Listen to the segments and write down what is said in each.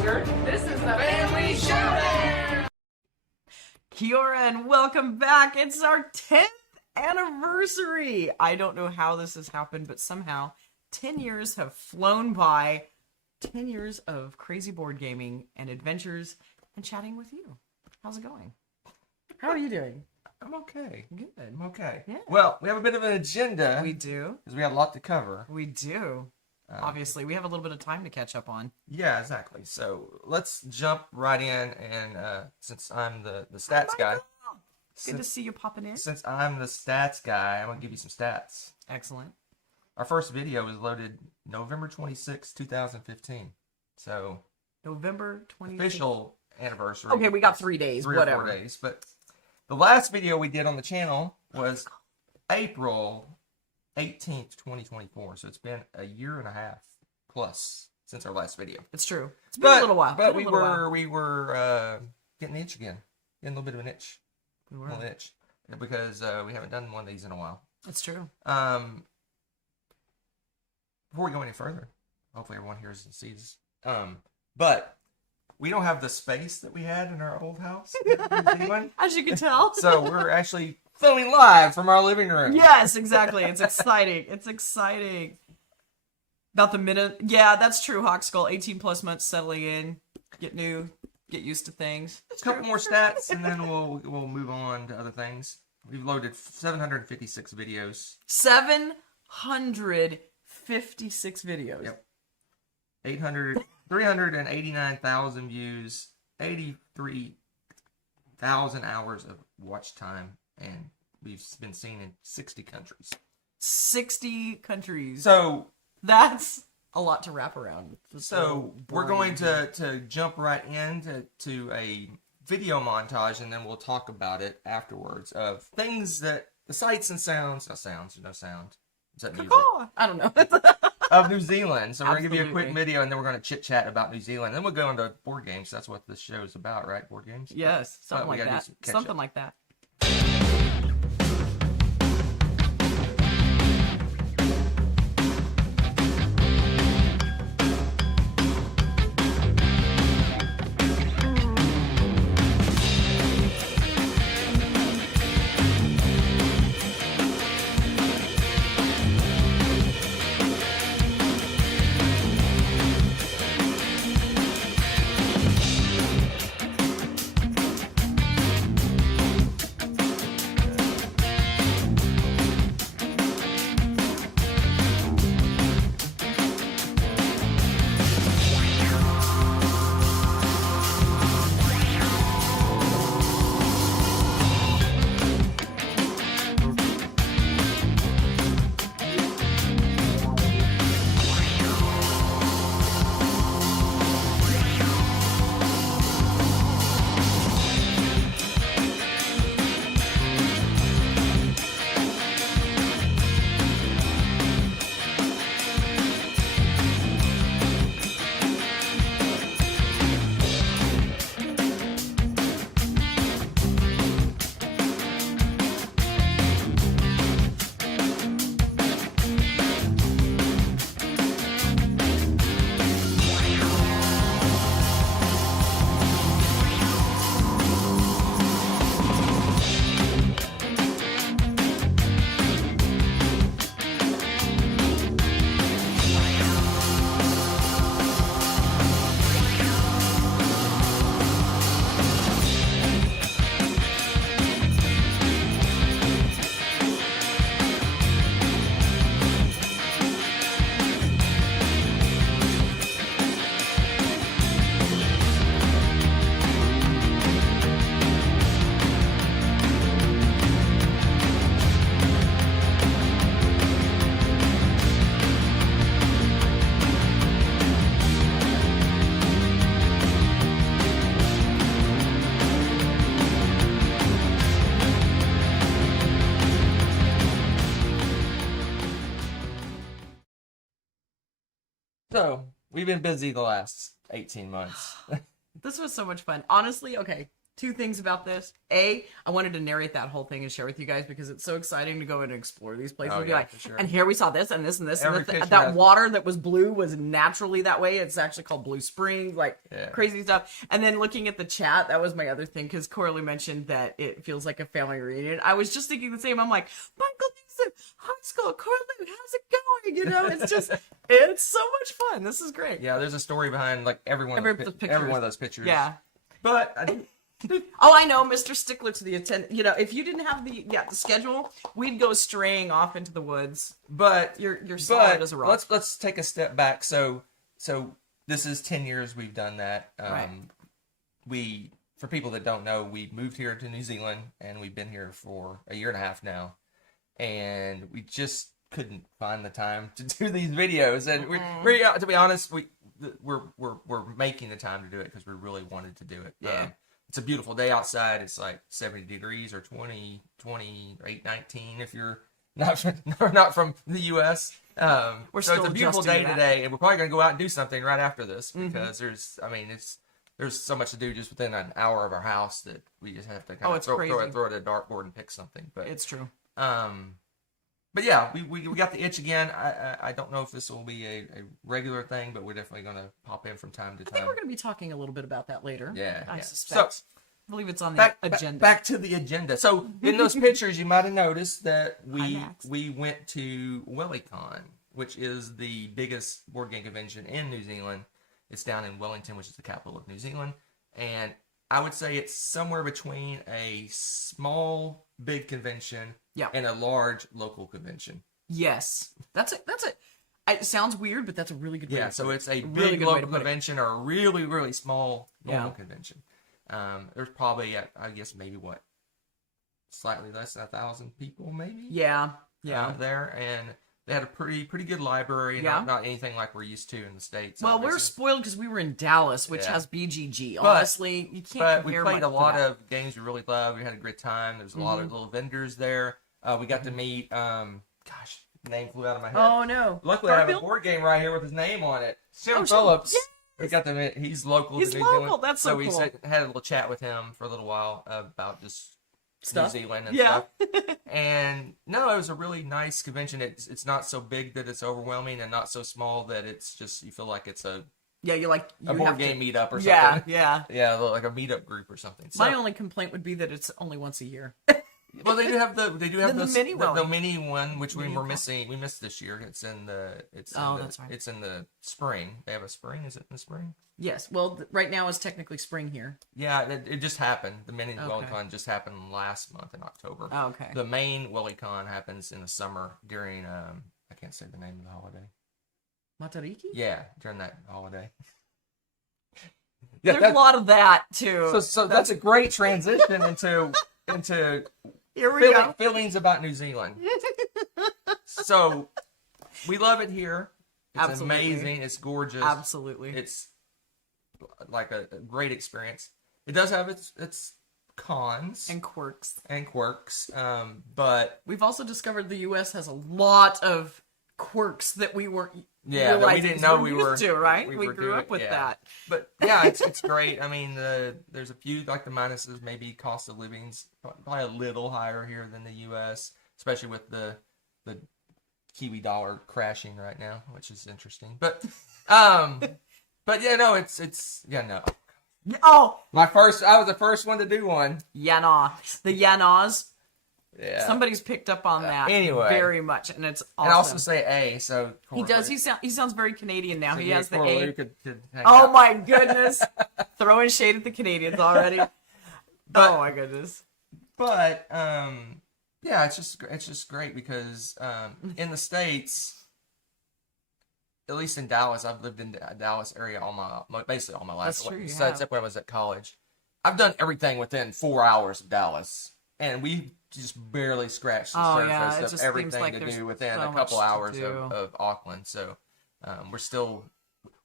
Roger. This is the Family Showdown! Kia ora and welcome back. It's our 10th anniversary. I don't know how this has happened, but somehow 10 years have flown by. 10 years of crazy board gaming and adventures and chatting with you. How's it going? How are you doing? I'm okay. Good. I'm okay. Yeah. Well, we have a bit of an agenda. We do. Because we have a lot to cover. We do. Obviously, we have a little bit of time to catch up on. Yeah, exactly. So let's jump right in, and since I'm the stats guy, Good to see you popping in. Since I'm the stats guy, I'm gonna give you some stats. Excellent. Our first video was loaded November 26, 2015. So November 20th. official anniversary. Okay, we got 3 days. Three whatever. or 4 days. But the last video we did on the channel was April 18th, 2024. So it's been a year and a half plus since our last video. It's true. It's been a little while. But we were getting the itch again. Getting a little bit of an itch. We A were. little itch. Because we haven't done one of these in a while. It's true. Before we go any further, hopefully everyone hears and sees. But we don't have the space that we had in our old house in New Zealand. As you can tell. So we're actually filming live from our living room. Yes, exactly. It's exciting. It's exciting. About the minute. Yeah, that's true, Hawk Skull. 18 plus months settling in. Get used to things. A couple more stats, and then we'll move on to other things. We've loaded 756 videos. 756 videos. Yep. 389,000 views, 83,000 hours of watch time, and we've been seen in 60 countries. 60 countries. So that's a lot to wrap around. So we're going to jump right into a video montage, and then we'll talk about it afterwards of things that the sights and sounds, no sound. Is that music? I don't know. Of New Zealand. So we're going to give you a quick Absolutely. video, and then we're going to chit-chat about New Zealand. Then we'll go into board games. That's what this show is about, right? Board games? Yes, something we like gotta do that. some catch-up. Something like that. So we've been busy the last 18 months. This was so much fun. Honestly, okay, Two things about this. A, I wanted to narrate that whole thing and share with you guys because it's so exciting to go and explore these places. Oh, And be yeah, like, for sure. and here we saw this and this and this. Every And picture that has- water that was blue was naturally that way. It's actually called Blue Springs, like Yeah. crazy stuff. And then looking at the chat, that was my other thing because Coralie mentioned that it feels like a family reunion. I was just thinking the same. I'm like, Michael Newsom, high school, Coralie, how's it going? You know, it's just, it's so much fun. This is great. Yeah, there's a story behind like every one of those pictures. Yeah. But Oh, I know, Mr. Stickler to the attend. You know, if you didn't have the schedule, we'd go straying off into the woods. but You're solid as a rock. let's take a step back. So this is 10 years we've done that. Right. We, for people that don't know, we moved here to New Zealand and we've been here for a year and a half now, and we just couldn't find the time to do these videos. And we to be honest, we're making the time to do it because we really wanted to do it. Yeah. It's a beautiful day outside. It's like 70 degrees or 20, 28, 19 if you're not from the U.S. So it's still a beautiful adjusting day to that. today, and we're probably going to go out and do something right after this because there's so much to do just within an hour of our house that we just have to kind of it's throw crazy. it at a dartboard and pick something. But It's true. but yeah, we got the itch again. I don't know if this will be a regular thing, but we're definitely going to pop in from time to I time. think we're going to be talking a little bit about that later. Yeah, I yeah. suspect. So, I believe it's on the agenda. Back to the agenda. So in those pictures, you might have noticed that Hi, Max. we went to WellieCon, which is the biggest board game convention in New Zealand. It's down in Wellington, which is the capital of New Zealand, and I would say it's somewhere between a small big convention and a large local convention. Yes, that's it. It sounds weird, but that's a really good way. Yeah, so it's a really big good way to local put it. convention or a really, really small normal Yeah. convention. There's probably, I guess, maybe slightly less than 1,000 people, maybe. Yeah. There, and they had a pretty good library. Yeah. Not anything like we're used to in the States. Well, obviously. we're spoiled because we were in Dallas, which Yeah. has BGG. But- Honestly, you can't But we compare played much a lot to that. of games we really loved. We had a great time. There's a lot of little vendors there. We got to meet. Gosh, the name flew out of my head. Oh no! Luckily, I have a Garfield? board game right here with his name on it. Sim Oh, Phillips. yes! We got to meet. He's local. He's to New local. Zealand. That's so we cool. had a little chat with him for a little while about just Stuff? New Zealand and Yeah. stuff. And no, it was a really nice convention. It's not so big that it's overwhelming, and not so small that it's just you feel like it's a Yeah, you board game meetup or something. Yeah. Yeah, like a meetup group or something. So, My only complaint would be that it's only once a year. well, they do have the mini the mini one, which we Mini were one. missing. We missed this year. It's in the That's right. It's in the spring. They have a spring. Is it in the spring? Yes. Well, right now is technically spring here. Yeah, it just happened. The mini Okay. WellieCon just happened last month in October. Oh, okay. The main WellieCon happens in the summer during I can't say the name of the holiday. Matariki? Yeah, during that holiday. There's a lot of that too. So that's a great transition into Here we go. feelings about New Zealand. So we love it here. It's Absolutely. amazing. It's gorgeous. Absolutely. It's like a great experience. It does have its cons and quirks. but We've also discovered the U.S. has a lot of quirks that we weren't. yeah, that we realizing didn't know we're we used were to, right? We were grew doing- up with yeah. that. But yeah, it's great. I mean, there's a few like the minuses. Maybe cost of living's probably a little higher here than the U.S., especially with the Kiwi dollar crashing right now, which is interesting. But yeah, no, it's yeah, no. Oh, I was the first one to do one. Yana. The Yanas. Yeah. Somebody's picked up on that. Anyway. Very much, and it's awesome. And also say A, so he does. He sounds very Canadian now. He has the A. Could hang Oh out. my goodness! Throwing shade at the Canadians already. Oh my goodness. But yeah, it's just great because in the States, at least in Dallas, I've lived in the Dallas area basically all my life. That's true, you Except have. when I was at college, I've done everything within 4 hours of Dallas, and we just barely scratched the Oh, yeah, it surface just of everything seems like to there's do within so a couple much to hours do. of Auckland. So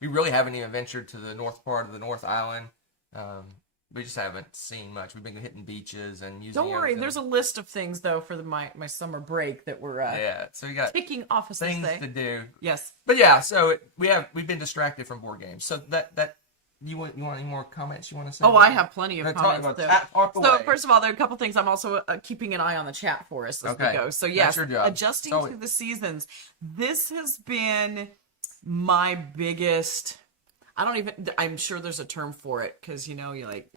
we really haven't even ventured to the north part of the North Island. We just haven't seen much. We've been hitting beaches and museums. Don't worry. and- There's a list of things though for my summer break that we're yeah. So we got ticking off as they things say. to do. Yes. But yeah, so we've been distracted from board games. So that You want any more comments you want to say? Oh, I have plenty of No, comments. talk So, about talk so away. first of all, there are a couple things. I'm also keeping an eye on the chat for us as we go. So yes, That's your job. adjusting So- to the seasons. This has been my biggest. I'm sure there's a term for it because you like.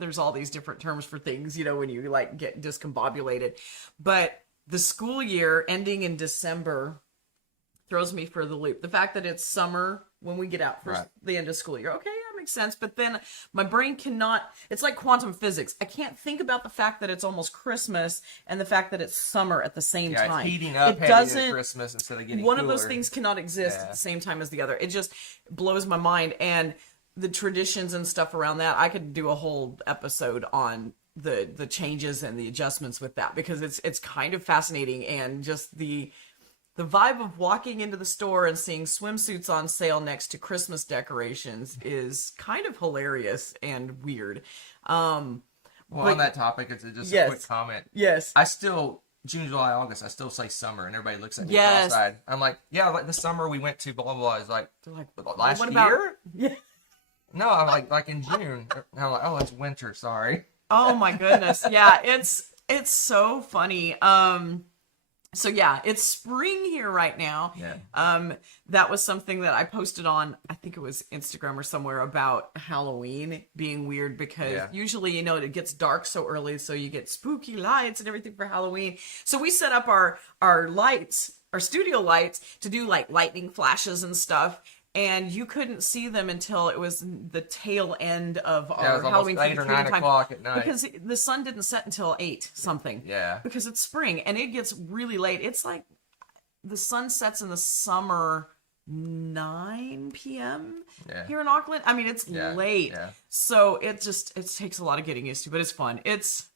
There's all these different terms for things, when you like get discombobulated. But the school year ending in December throws me for the loop. The fact that it's summer when we get out for the end of school year. Okay, that makes sense. But then my brain cannot, it's like quantum physics. I can't think about the fact that it's almost Christmas and the fact that it's summer at the same time. It's heating up heading into Christmas instead of getting one cooler. of those things cannot exist at the same time as the other. It just blows my mind. And the traditions and stuff around that, I could do a whole episode on the changes and the adjustments with that because it's kind of fascinating, and just the vibe of walking into the store and seeing swimsuits on sale next to Christmas decorations is kind of hilarious and weird. On that topic, it's just a quick comment. Yes. I still, June, July, August, I still say summer, and everybody looks at me cross-eyed. I'm like, yeah, like the summer we went to, blah, blah, blah. It's like, They're like, last what about, year? Yeah. No, I'm like in June. I'm like, oh, it's winter, sorry. Oh my goodness. Yeah, it's so funny. So yeah, it's spring here right now. Yeah. That was something that I posted on, I think it was Instagram or somewhere, about Halloween being weird because usually, it gets dark so early, so you get spooky lights and everything for Halloween. So we set up our lights, our studio lights, to do like lightning flashes and stuff. And you couldn't see them until it was the tail end of our Halloween 8 or 9 o'clock at night. Because the sun didn't set until 8 something. Yeah. Because it's spring and it gets really late. It's like the sun sets in the summer 9 p.m. here in Auckland. I mean, it's late. Yeah. So it takes a lot of getting used to, but it's fun. It's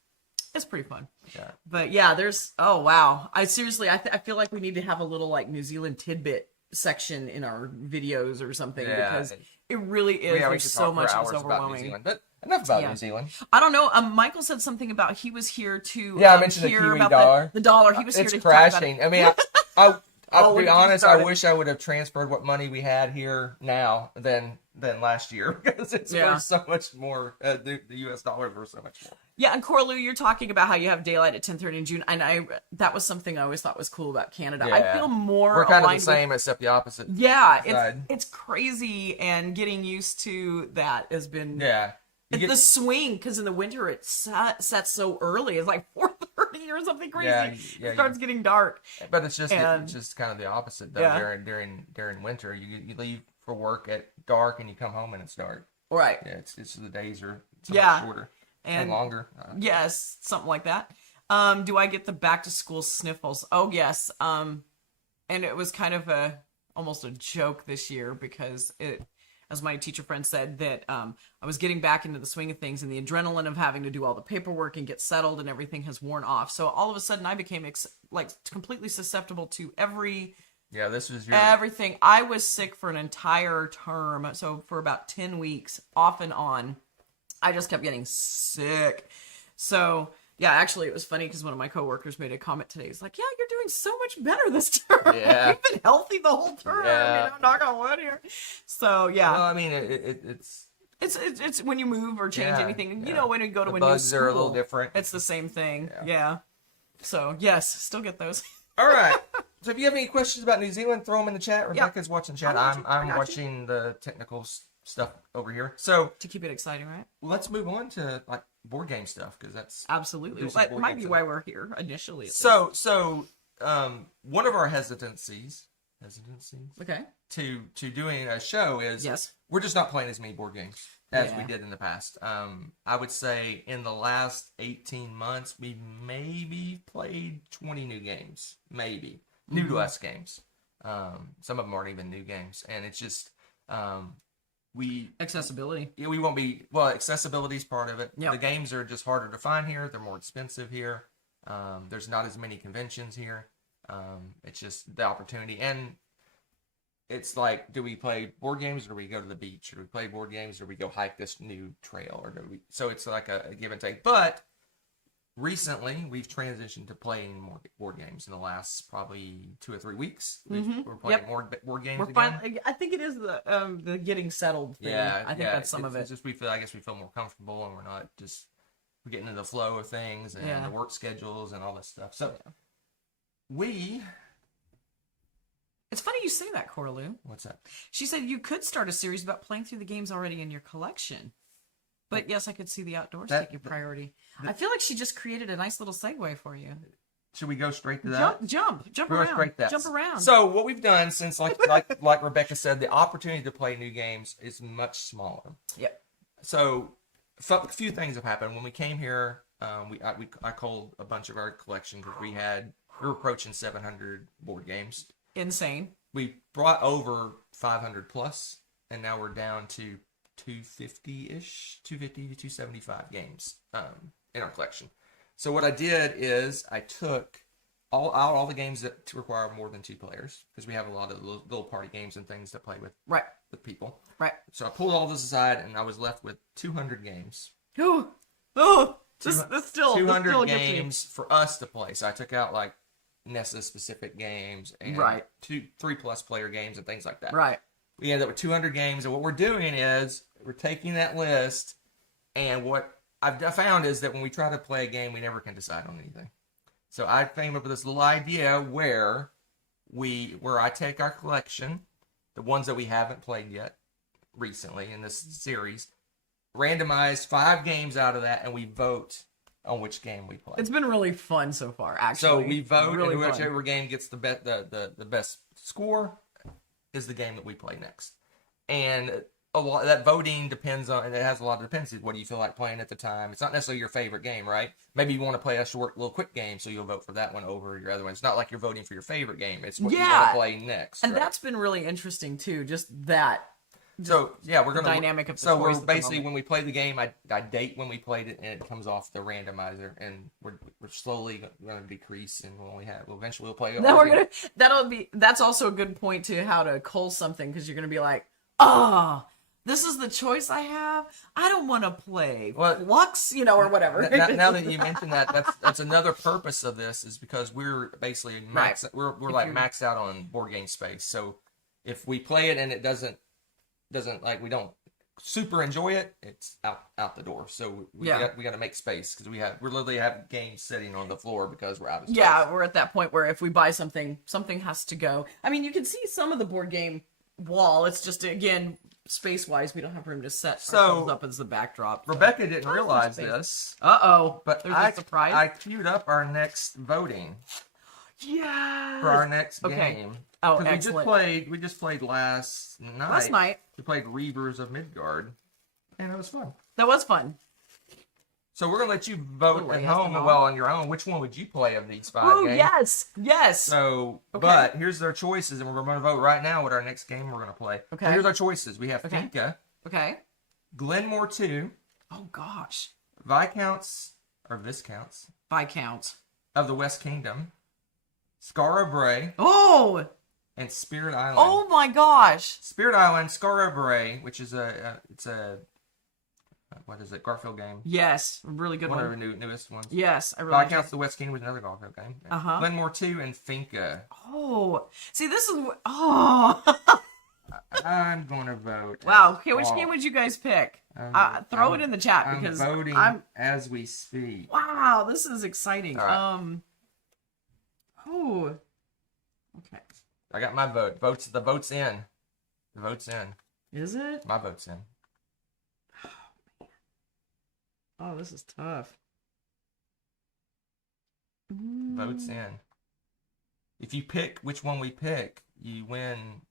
pretty fun. Yeah. But yeah, oh wow. I seriously, I feel like we need to have a little like New Zealand tidbit section in our videos or something because it really is. There's so much that's overwhelming. But enough about New Zealand. I don't know. Michael said something about he was here to I mentioned the hear Kiwi about dollar. the dollar. He was here to crashing. talk about it. I mean, I'll be honest. I started. wish I would have transferred what money we had here now than last year because it's worth so much more. The U.S. dollar is worth so much more. Yeah, and Coraloo, you're talking about how you have daylight at 10:30 in June, and that was something I always thought was cool about Canada. Yeah. I feel more We're kind of the aligned same except the opposite. Yeah, side. it's crazy, and getting used to that has been The swing, because in the winter it sets so early. It's like 4:30 or something crazy. It starts getting dark. But it's just kind of the opposite though. During winter, you leave for work at dark and you come home and it's dark. Right. Yeah, it's the days are so much shorter and longer. Yes, something like that. Do I get the back to school sniffles? Oh yes. And it was kind of almost a joke this year because as my teacher friend said, that I was getting back into the swing of things, and the adrenaline of having to do all the paperwork and get settled and everything has worn off. So all of a sudden I became completely susceptible to everything. I was sick for an entire term. So for about 10 weeks off and on, I just kept getting sick. So yeah, actually it was funny because one of my coworkers made a comment today. He's like, yeah, you're doing so much better this term. Yeah. You've been healthy the whole term. Yeah. Knock on wood here. So yeah. Well, I mean, it's when you move or change anything. You know, when you go to a new bugs school, are a little different. It's the same thing. Yeah. So yes, still get those. All right. So if you have any questions about New Zealand, throw them in the chat. Rebecca's watching chat. I'm watching the technical stuff over here. So to keep it exciting, right? Let's move on to like board game stuff because that's absolutely. That might be why we're here initially. So one of our hesitancies, okay, to doing a show is we're just not playing as many board games as we did in the past. I would say in the last 18 months we maybe played 20 new games, maybe new to us games. Some of them aren't even new games, and it's just accessibility. Yeah, we won't be accessibility is part of it. Yep. The games are just harder to find here. They're more expensive here. There's not as many conventions here. It's just the opportunity, and it's like, do we play board games or do we go to the beach? Or do we play board games or do we go hike this new trail? Or do we? So it's like a give and take. But recently we've transitioned to playing more board games in the last probably 2 or 3 weeks. We're playing more board games again. Finally, I think it is the getting settled thing. Yeah, I think that's some of it. It's just I guess we feel more comfortable and we're not just we're getting into the flow of things and the work schedules and all this stuff. So It's funny you say that, Coraloo. What's that? She said you could start a series about playing through the games already in your collection. But yes, I could see the outdoors taking priority. I feel like she just created a nice little segue for you. Should we go straight to that? Jump around. Jump around. So what we've done since, like Rebecca said, the opportunity to play new games is much smaller. Yep. So a few things have happened. When we came here, I culled a bunch of our collection because we were approaching 700 board games. Insane. We brought over 500 plus, and now we're down to 250-ish, 250 to 275 games in our collection. So what I did is I took all the games that require more than 2 players, because we have a lot of little party games and things to play with people. Right. So I pulled all this aside, and I was left with 200 games. This still 200 games for us to play. So I took out like Nessa specific games and 3+ player games and things like that. Right. We ended up with 200 games, and what we're doing is we're taking that list, and what I've found is that when we try to play a game, we never can decide on anything. So I came up with this little idea where I take our collection, the ones that we haven't played yet recently in this series, randomize 5 games out of that, and we vote on which game we play. It's been really fun so far, actually. So we vote, really and whichever game gets the best score is the game that we play next. And a lot that voting depends on, and it has a lot of dependencies. What do you feel like playing at the time? It's not necessarily your favorite game, right? Maybe you want to play a short, little quick game, so you'll vote for that one over your other one. It's not like you're voting for your favorite game. It's what you want to play next. And that's been really interesting too. Just that. So yeah, we're gonna dynamic of the so choice we're basically when we play the game, I date when we played it, and it comes off the randomizer, and we're slowly going to decrease, and eventually we'll play. That's also a good point to how to cull something, because you're gonna be like, this is the choice I have. I don't want to play Lux, or whatever. Now that you mentioned that, that's another purpose of this, is because we're basically we're maxed out on board game space. So if we play it and it doesn't like we don't super enjoy it, it's out the door. So we got to make space, because we literally have games sitting on the floor because we're out of space. Yeah, we're at that point where if we buy something has to go. I mean, you can see some of the board game wall. It's just, again, space-wise, we don't have room to set ourselves up as the backdrop. Rebecca didn't realize this. But there's a surprise. I queued up our next voting. Yeah. For our next game. Oh, excellent. We just played last night. Last night. We played Reavers of Midgard, and it was fun. That was fun. So we're gonna let you vote at home, on your own. Which one would you play of these 5 games? Yes. So, but here's their choices, and we're gonna vote right now what our next game we're gonna play. Okay. So here's our choices. We have Finca. Okay. Glenmore 2. Oh gosh. Viscounts of the West Kingdom. Skara Brae. Oh. And Spirit Island. Oh my gosh. Spirit Island, Skara Brae, which is it's a what is it? Garfield game. Yes, a really good one. One of the newest ones. Yes, I really. Viscounts of the West Kingdom was another Garfield game. Glenmore 2 and Finca. Oh, see, this is I'm gonna vote. Wow. Okay, which game would you guys pick? Throw it in the chat, because I'm voting as we speak. Wow, this is exciting. Right. Okay. I got my vote. The vote's in. The vote's in. Is it? My vote's in. Oh, this is tough. Vote's in. If you pick which one we pick, you win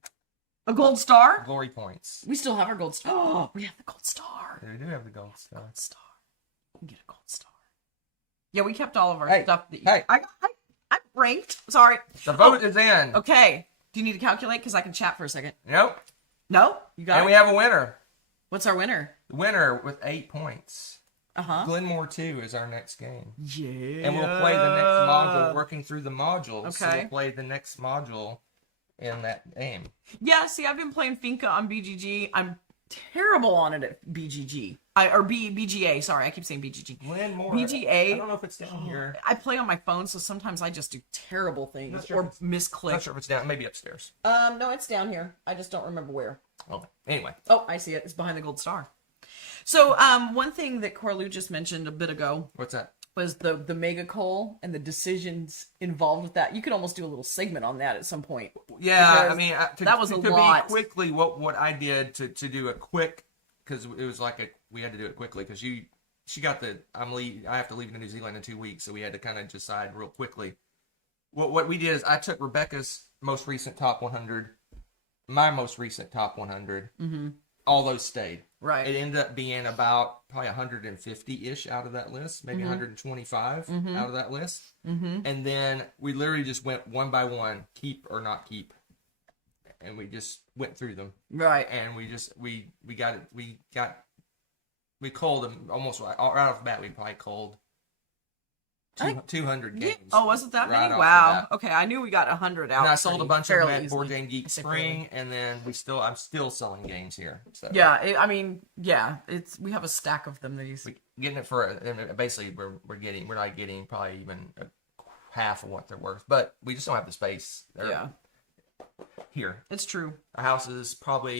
a gold star? Glory points. We still have our gold star. Oh, we have the gold star. Yeah, we do have the gold star. We can get a gold star. Yeah, we kept all of our stuff. I'm ranked. Sorry. The vote is in. Okay. Do you need to calculate? Because I can chat for a second. Nope. No? You got it? And we have a winner. What's our winner? The winner with 8 points. Glenmore 2 is our next game. Yeah. And we'll play the next module, working through the modules. Okay. So we'll play the next module in that game. Yeah, see, I've been playing Finca on BGG. I'm terrible on it at BGG. BGA. Sorry, I keep saying BGG. Glenn Moore. BGA. I don't know if it's down here. I play on my phone, so sometimes I just do terrible things Not sure or misclick. Not sure if it's down. Maybe upstairs. No, it's down here. I just don't remember where. Oh, anyway. Oh, I see it. It's behind the gold star. So, one thing that Corlu just mentioned a bit ago What's that? was the mega coal and the decisions involved with that. You could almost do a little segment on that at some point. Yeah, Because I mean, that was a lot. Be quickly, what I did to do it quick, because it was like we had to do it quickly because she got I have to leave to New Zealand in 2 weeks, so we had to kind of decide real quickly. What we did is I took Rebecca's most recent top 100, my most recent top 100. Mm-hmm. All those stayed. Right. It ended up being about probably 150-ish out of that list, maybe 125 out of that list. Mm-hmm. And then we literally just went one by one, keep or not keep. And we just went through them. Right. And we culled them almost right off the bat. We probably culled 200 games. Oh, was it that right many? off Wow. the bat. Okay, I knew we got 100 out. And I sold a bunch of them at easily. Board Game Geek I say Spring, and then I'm still selling games here. So. Yeah, we have a stack of them. These Getting it for and basically we're not getting probably even half of what they're worth, but we just don't have the space. Yeah. Here, it's true. our house is probably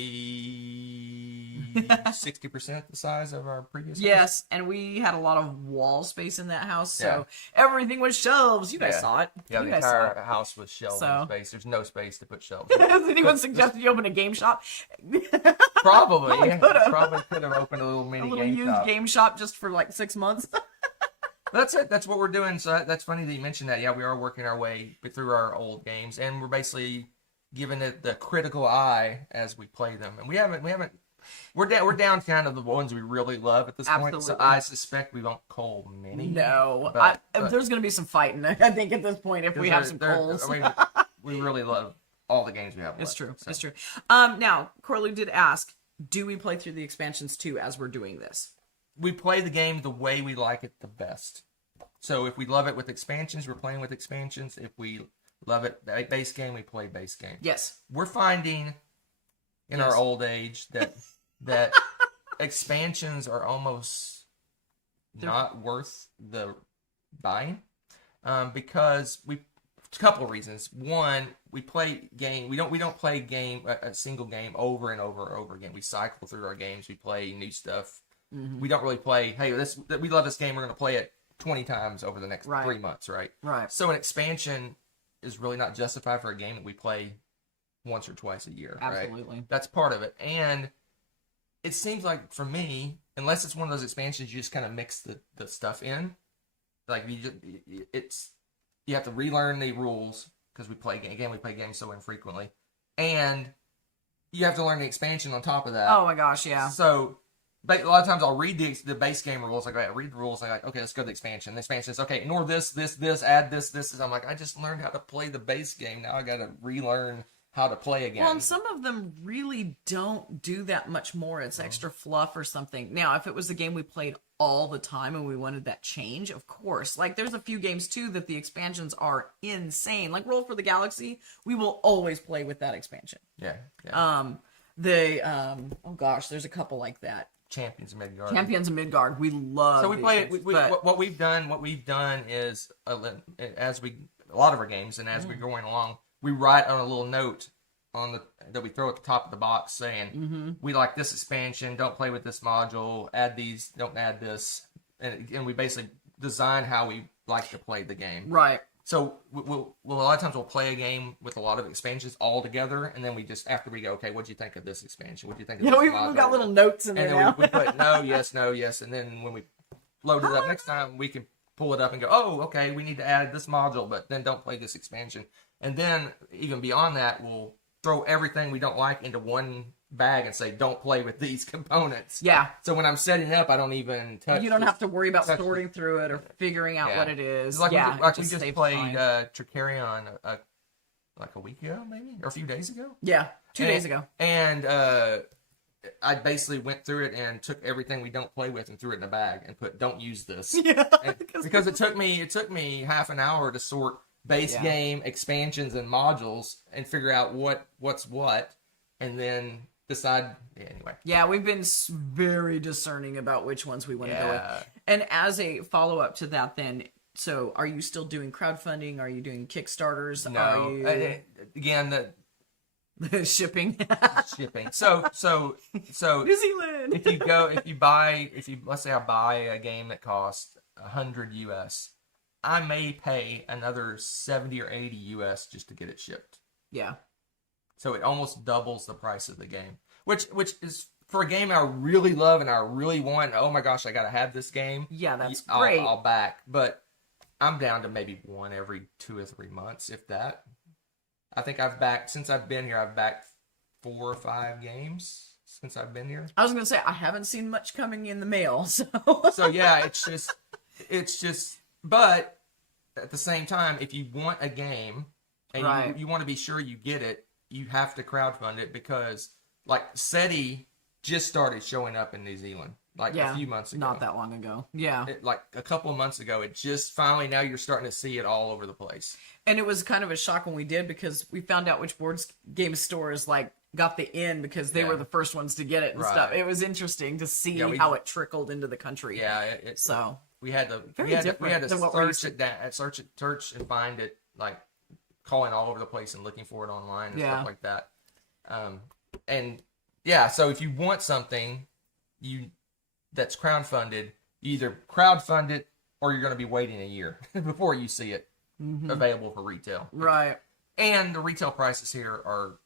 60% the size of our previous house. Yes, and we had a lot of wall space in that house, so Yeah. everything was shelves. You guys Yeah. saw it. Yeah, you the guys saw entire house was shelving So- space. There's no space to put shelves. it. Has anyone suggested you open a game shop? Probably, Probably could've. probably could have opened a little A mini little game used shop. game shop just for like 6 months. That's it. That's what we're doing. So that's funny that you mentioned that. Yeah, we are working our way through our old games, and we're basically giving it the critical eye as we play them. And we're down kind of the ones we really love at this point. So Absolutely. I suspect we won't cull many. No, But- there's going to be some fighting. I think at this point if we have some polls. I mean, we really love all the games we have. It's left, true. so. It's true. Now, Corley did ask, do we play through the expansions too as we're doing this? We play the game the way we like it the best. So if we love it with expansions, we're playing with expansions. If we love it base game, we play base game. Yes. We're finding in Yes. our old age that expansions are almost not worth the buying because a couple of reasons. One, we play game. We don't play a single game over and over and over again. We cycle through our games. We play new stuff. Mm-hmm. We don't really play. Hey, we love this game. We're going to play it 20 times over the next Right. 3 months, right? Right. So an expansion is really not justified for a game that we play once or twice a year, right? Absolutely. That's part of it. And it seems like for me, unless it's one of those expansions, you just kind of mix the stuff in. Like you have to relearn the rules because we play games so infrequently, and you have to learn the expansion on top of that. Oh my gosh, yeah. So a lot of times I'll read the base game rules. Like I read the rules. I'm like, okay, let's go to the expansion. The expansion is okay. Ignore this, add this. I'm like, I just learned how to play the base game. Now I got to relearn how to play again. Well, and some of them really don't do that much more. It's extra fluff or something. Now, if it was a game we played all the time and we wanted that change, of course. Like, there's a few games, too, that the expansions are insane. Like, Roll for the Galaxy, we will always play with that expansion. Yeah. Oh gosh, there's a couple like that. Champions of Midgard. Champions of Midgard, we love. So we these play games, it. but- What we've done is a lot of our games, and as we're going along, we write on a little note that we throw at the top of the box saying, we like this expansion, don't play with this module, add these, don't add this, and we basically design how we like to play the game. Right. So we'll a lot of times we'll play a game with a lot of expansions all together, and then we just after we go, okay, what'd you think of this expansion? What'd you think of Yeah, this we've module? got little notes in And there then now. we put no, yes, and then when we load it up next time, we can pull it up and go, oh, okay, we need to add this module, but then don't play this expansion. And then even beyond that, we'll throw everything we don't like into one bag and say, don't play with these components. Yeah. So when I'm setting up, I don't even touch. You don't have to worry about touch sorting through it or figuring out Yeah. what it is. It's like yeah, we it just stays played fine. Tricarion like a week ago, maybe, or a few days ago. Yeah, 2 days ago. And I basically went through it and took everything we don't play with and threw it in a bag and put "don't use this." Yeah, And- because it took me half an hour to sort base game, expansions, and modules and figure out what's what, and then decide. Yeah, anyway. Yeah, we've been very discerning about which ones we want to go with. And as a follow-up to that then, so are you still doing crowdfunding? Are you doing Kickstarters? No. Are you... Again, the shipping? shipping. So New Zealand! let's say I buy a game that costs $100 US, I may pay another 70 or 80 US just to get it shipped. Yeah. So it almost doubles the price of the game, which is for a game I really love and I really want. Oh my gosh, I gotta have this game. Yeah, that's great. I'll back, but I'm down to maybe one every 2 or 3 months, if that. I think since I've been here, I've backed 4 or 5 games since I've been here. I was gonna say I haven't seen much coming in the mail, so. So yeah, it's just. But at the same time, if you want a game and you want to be sure you get it, you have to crowdfund it because, like, SETI just started showing up in New Zealand, a few months ago. Not that long ago. Yeah. Like a couple of months ago, it just finally, now you're starting to see it all over the place. And it was kind of a shock when we did because we found out which board game stores, got the in because they were the first ones to get it and stuff. It was interesting to see how it trickled into the country. Yeah. We had to search and find it, like calling all over the place and looking for it online and stuff like that. So if you want something that's crowdfunded, you either crowdfund it or you're going to be waiting a year before you see it available for retail. Right. And the retail prices here are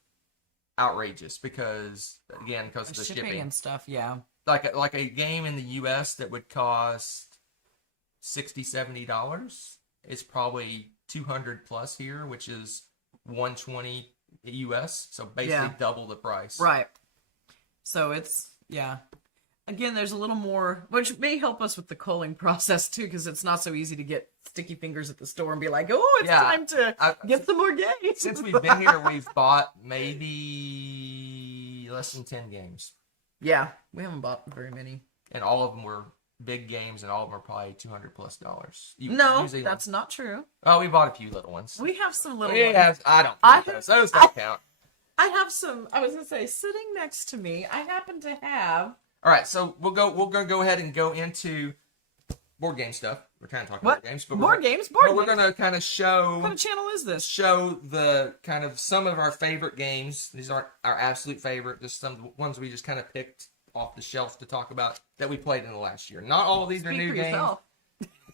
outrageous because of the shipping and stuff. Yeah. Like a game in the US that would cost $60-$70 is probably 200 plus here, which is 120 US. So basically double the price. Right. So it's Again, there's a little more, which may help us with the culling process too, because it's not so easy to get sticky fingers at the store and be like, "Oh, it's time to get some more games." Since we've been here, we've bought maybe less than 10 games. Yeah, we haven't bought very many, and all of them were big games, and all of them are probably $200+. No, that's not true. Oh, we bought a few little ones. We have some little ones. I don't count those. Those don't count. I have some. I was gonna say, sitting next to me, I happen to have. All right, so we're gonna go ahead and go into board game stuff. We're kind of talking about games, but we're gonna kind of show. What kind of channel is this? Show the kind of some of our favorite games. These aren't our absolute favorite. Just some ones we just kind of picked off the shelf to talk about that we played in the last year. Not all of these are new games.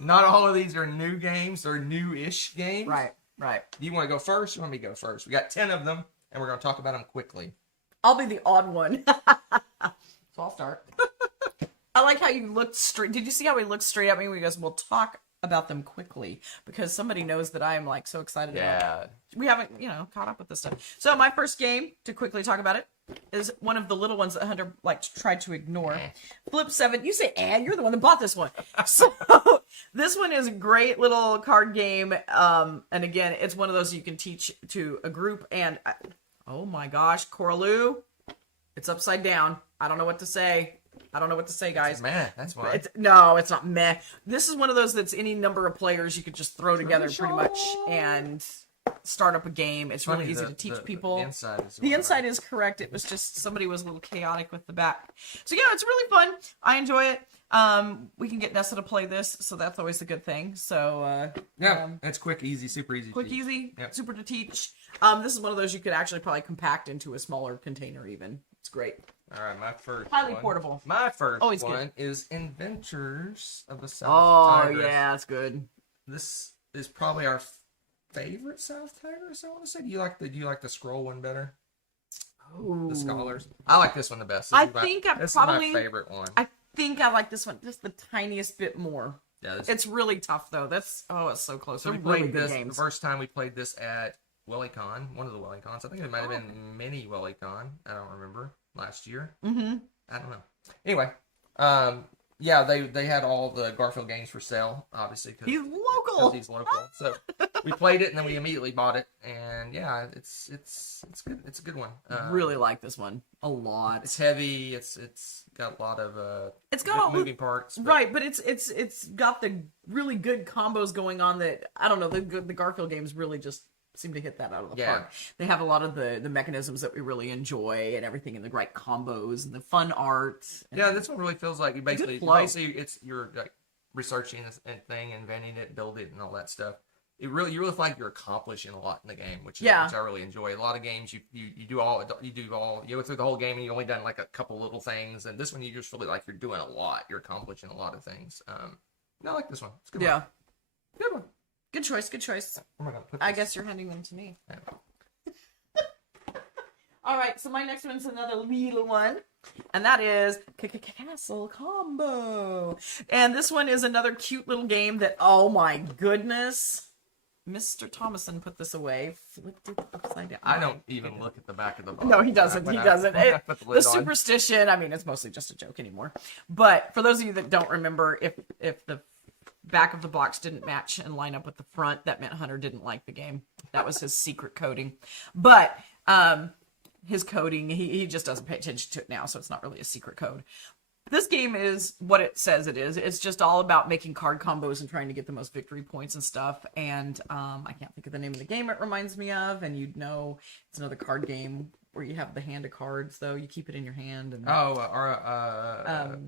Not all of these are new games or new-ish games. Right. Do you want to go first? You want me to go first? We got 10 of them, and we're gonna talk about them quickly. I'll be the odd one. So I'll start. I like how you looked straight. Did you see how he looked straight at me when he goes, "We'll talk about them quickly," because somebody knows that I am like so excited about it. We haven't, caught up with this stuff. So my first game, to quickly talk about it, is one of the little ones that Hunter tried to ignore. Flip 7. You say, you're the one that bought this one. So this one is a great little card game. And again, it's one of those you can teach to a group. And oh my gosh, Coraloo, it's upside down. I don't know what to say. Guys. Meh, that's why. No, it's not meh. This is one of those that's any number of players you could just throw together pretty much and start up a game. It's really easy to teach people. The inside is correct. It was just somebody was a little chaotic with the back. So yeah, it's really fun. I enjoy it. We can get Nessa to play this, so that's always a good thing. So that's quick, easy, super easy. Super to teach. This is one of those you could actually probably compact into a smaller container even. It's great. All right, my first highly portable. My first always one good. is Adventures of the South Tigress. Oh yeah, it's good. This is probably our favorite South Tigress. I want to say. Do you like the scroll one better? Ooh. The Scholars. I like this one the best. This is my favorite one. I think I like this one just the tiniest bit more. Yeah, it's really tough though. It's so close. So we played this the first time we played this at WellyCon, one of the WellyCons. I think it might have been mini WellyCon. I don't remember. Last year. Mm-hmm. I don't know. Anyway, they had all the Garfield games for sale, obviously. He's local. He's local. So we played it and then we immediately bought it. And yeah, it's good. It's a good one. Really like this one a lot. It's heavy. It's got a lot of it's got all moving parts. Right, but it's got the really good combos going on that I don't know. The Garfield games really just seem to hit that out of the Yeah. park. They have a lot of the mechanisms that we really enjoy, and everything in the right combos and the fun art. Yeah, this one really feels like you Good flow. you're like researching a thing, inventing it, build it, and all that stuff. You really feel like you're accomplishing a lot in the game, which I really enjoy. A lot of games you go through the whole game and you only done like a couple little things, and this one you just feel like you're doing a lot, you're accomplishing a lot of things. I like this one. It's a good one. Good one. Good choice. Good choice. Where am I gonna put I this? guess you're handing them to me. Yeah. All right, so my next one's another little one, and that is Castle Combo. And this one is another cute little game that, oh my goodness, Mr. Thomason put this away, flipped it upside down. I don't even look at the back of the box. No, he doesn't. When He I doesn't. put the The lid on. superstition, I mean, it's mostly just a joke anymore. But for those of you that don't remember, if the back of the box didn't match and line up with the front, that meant Hunter didn't like the game. That was his secret coding. But his coding, he just doesn't pay attention to it now, so it's not really a secret code. This game is what it says it is. It's just all about making card combos and trying to get the most victory points and stuff. And I can't think of the name of the game it reminds me of. And you'd know it's another card game where you have the hand of cards, though. You keep it in your hand. And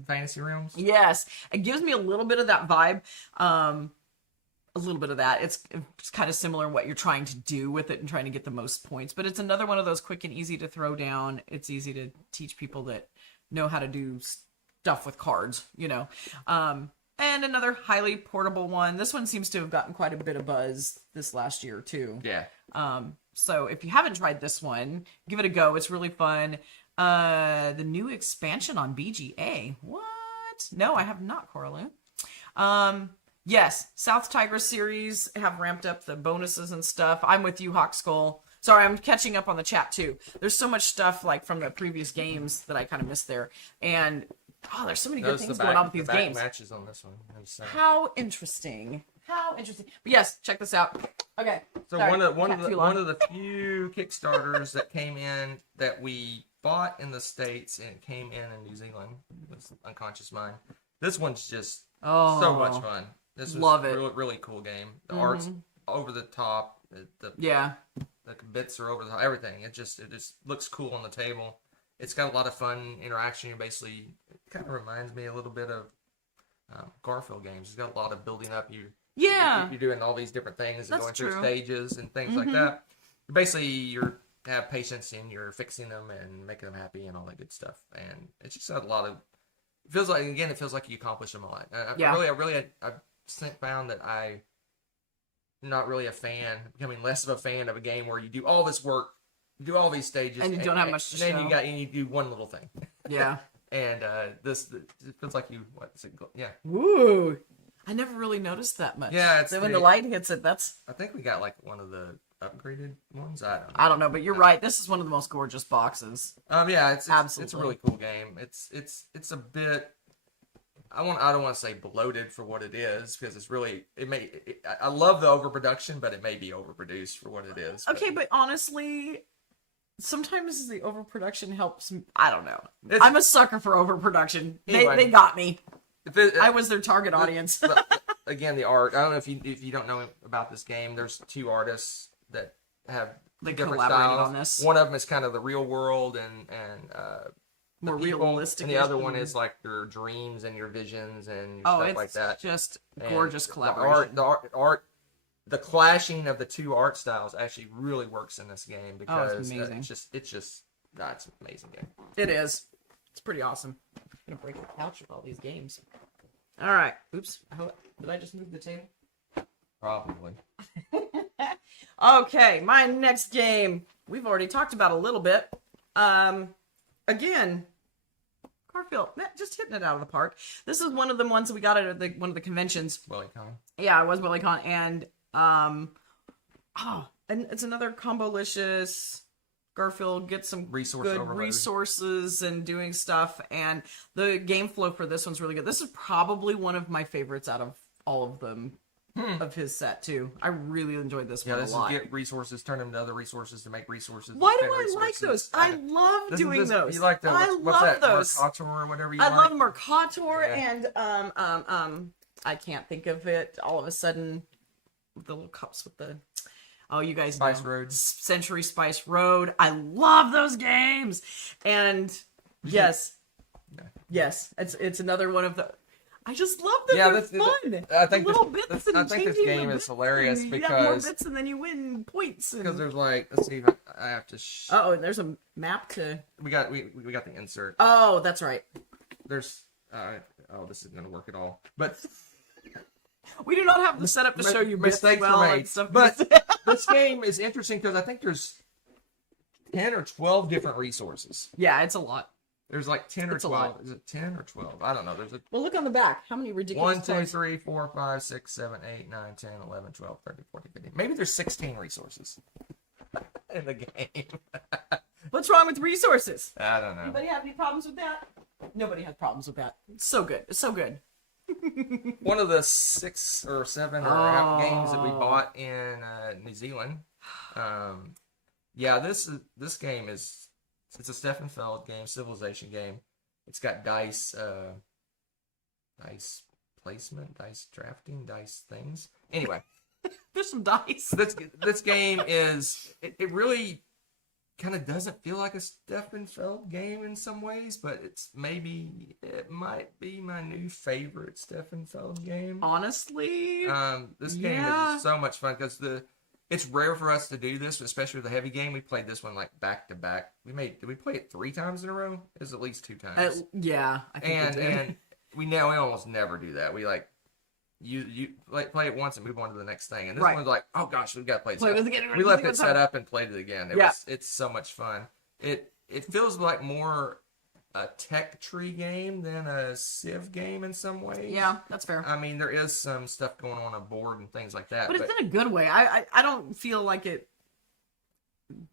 Fantasy Realms? yes, it gives me a little bit of that vibe. A little bit of that. It's kind of similar in what you're trying to do with it and trying to get the most points. But it's another one of those quick and easy to throw down. It's easy to teach people that know how to do stuff with cards, you know. And another highly portable one. This one seems to have gotten quite a bit of buzz this last year, too. Yeah. So if you haven't tried this one, give it a go. It's really fun. The new expansion on BGA. What? No, I have not, Coraline. Yes, South Tiger series have ramped up the bonuses and stuff. I'm with you, Hawk Skull. Sorry, I'm catching up on the chat too. There's so much stuff like from the previous games that I kind of missed there. And there's so many good things going on with these games. Matches on this one. How interesting. How interesting. But yes, check this out. Okay. So sorry, one of the few Kickstarters that came in that we bought in the States and it came in New Zealand was Unconscious Mind. This one's just so much fun. This was love it. Really cool game. The art's over the top. The bits are over the top. Everything. It just looks cool on the table. It's got a lot of fun interaction. It kind of reminds me a little bit of Garfield games. It's got a lot of building up. You're doing all these different things and That's going true. through stages and things like that. Basically, you have patience and you're fixing them and making them happy and all that good stuff. And it's just got a lot of. It feels like you accomplish them a lot. I've found that I'm not really becoming less of a fan of a game where you do all this work, you do all these stages, and you don't have much to show. Then you do one little thing. Yeah. And it feels like Woo! I never really noticed that much. Yeah, when the light hits it, that's. I think we got like one of the upgraded ones. I don't know, but you're right. This is one of the most gorgeous boxes. Yeah, it's Absolutely. It's a really cool game. It's a bit. I don't want to say bloated for what it is because I love the overproduction, but it may be overproduced for what it is. Okay, but honestly, sometimes the overproduction helps. I don't know. I'm a sucker for overproduction. Anyway, they got me. I was their target audience. Again, the art. I don't know if you don't know about this game. There's two artists that have different collaborated styles on this. One of them is kind of the real world and more people, realistic. and the other one is like your dreams and your visions and stuff like that. Just And gorgeous collaboration. The art, the clashing of the two art styles actually really works in this game because it's amazing. It's an amazing game. It is. It's pretty awesome. I'm gonna break the couch with all these games. All right. Oops. Did I just move the table? Probably. Okay, my next game we've already talked about a little bit. Again, Garfield, just hitting it out of the park. This is one of the ones that we got at one of the conventions. WillyCon. Yeah, it was WillyCon, and and it's another combo-licious. Garfield gets some good resources and doing stuff, and the game flow for this one's really good. This is probably one of my favorites out of all of them of his set too. I really enjoyed this one a lot. Get resources, turn them into other resources to make resources. Why do I like those? I love doing those. You like I what's love that? those. Mercator or whatever you I like? love Mercator and I can't think of it all of a sudden. The little cups with the Oh, you guys Spice know. Road. Century Spice Road. I love those games. And yes, it's another one of the. I just love them. They're fun. I think the little bits and I think this changing game the is bits, hilarious and you have more because bits and then you win points. because And... there's like, let's see if I have to. Oh, and there's a map to. We got the insert. Oh, that's right. There's this isn't gonna work at all. But we do not have the setup to show you mistakes well were made. and stuff. But this game is interesting because I think there's 10 or 12 different resources. Yeah, it's a lot. There's like 10 or It's a 12. lot. Is it 10 or 12? I don't know. There's a Well, look on the back. How many ridiculous 1, 2, cards? 3, 4, 5, 6, 7, 8, 9, 10, 11, 12, 13, 14, 15. Maybe there's 16 resources in the game. What's wrong with resources? I don't know. Anybody have any problems with that? Nobody has problems with that. It's so good. It's so good. One of the 6 or 7 games that we bought in New Zealand. This game is it's a Stefan Feld game, civilization game. It's got dice placement, dice drafting, dice things. Anyway, There's some dice. this game is it really kind of doesn't feel like a Stefan Feld game in some ways, but it might be my new favorite Stefan Feld game. Honestly, This game is so much fun because it's rare for us to do this, especially with the heavy game. We played this one like back to back. Did we play it 3 times in a row? It was at least 2 times. I think we did. And we almost never do that. We like you play it once and move on to the next thing. And this one's like, oh gosh, we've got to play this again. We left it set up and played it again. It's so much fun. It feels like more a tech tree game than a Civ game in some ways. Yeah, that's fair. I mean, there is some stuff going on board and things like that. But it's in a good way. I don't feel like it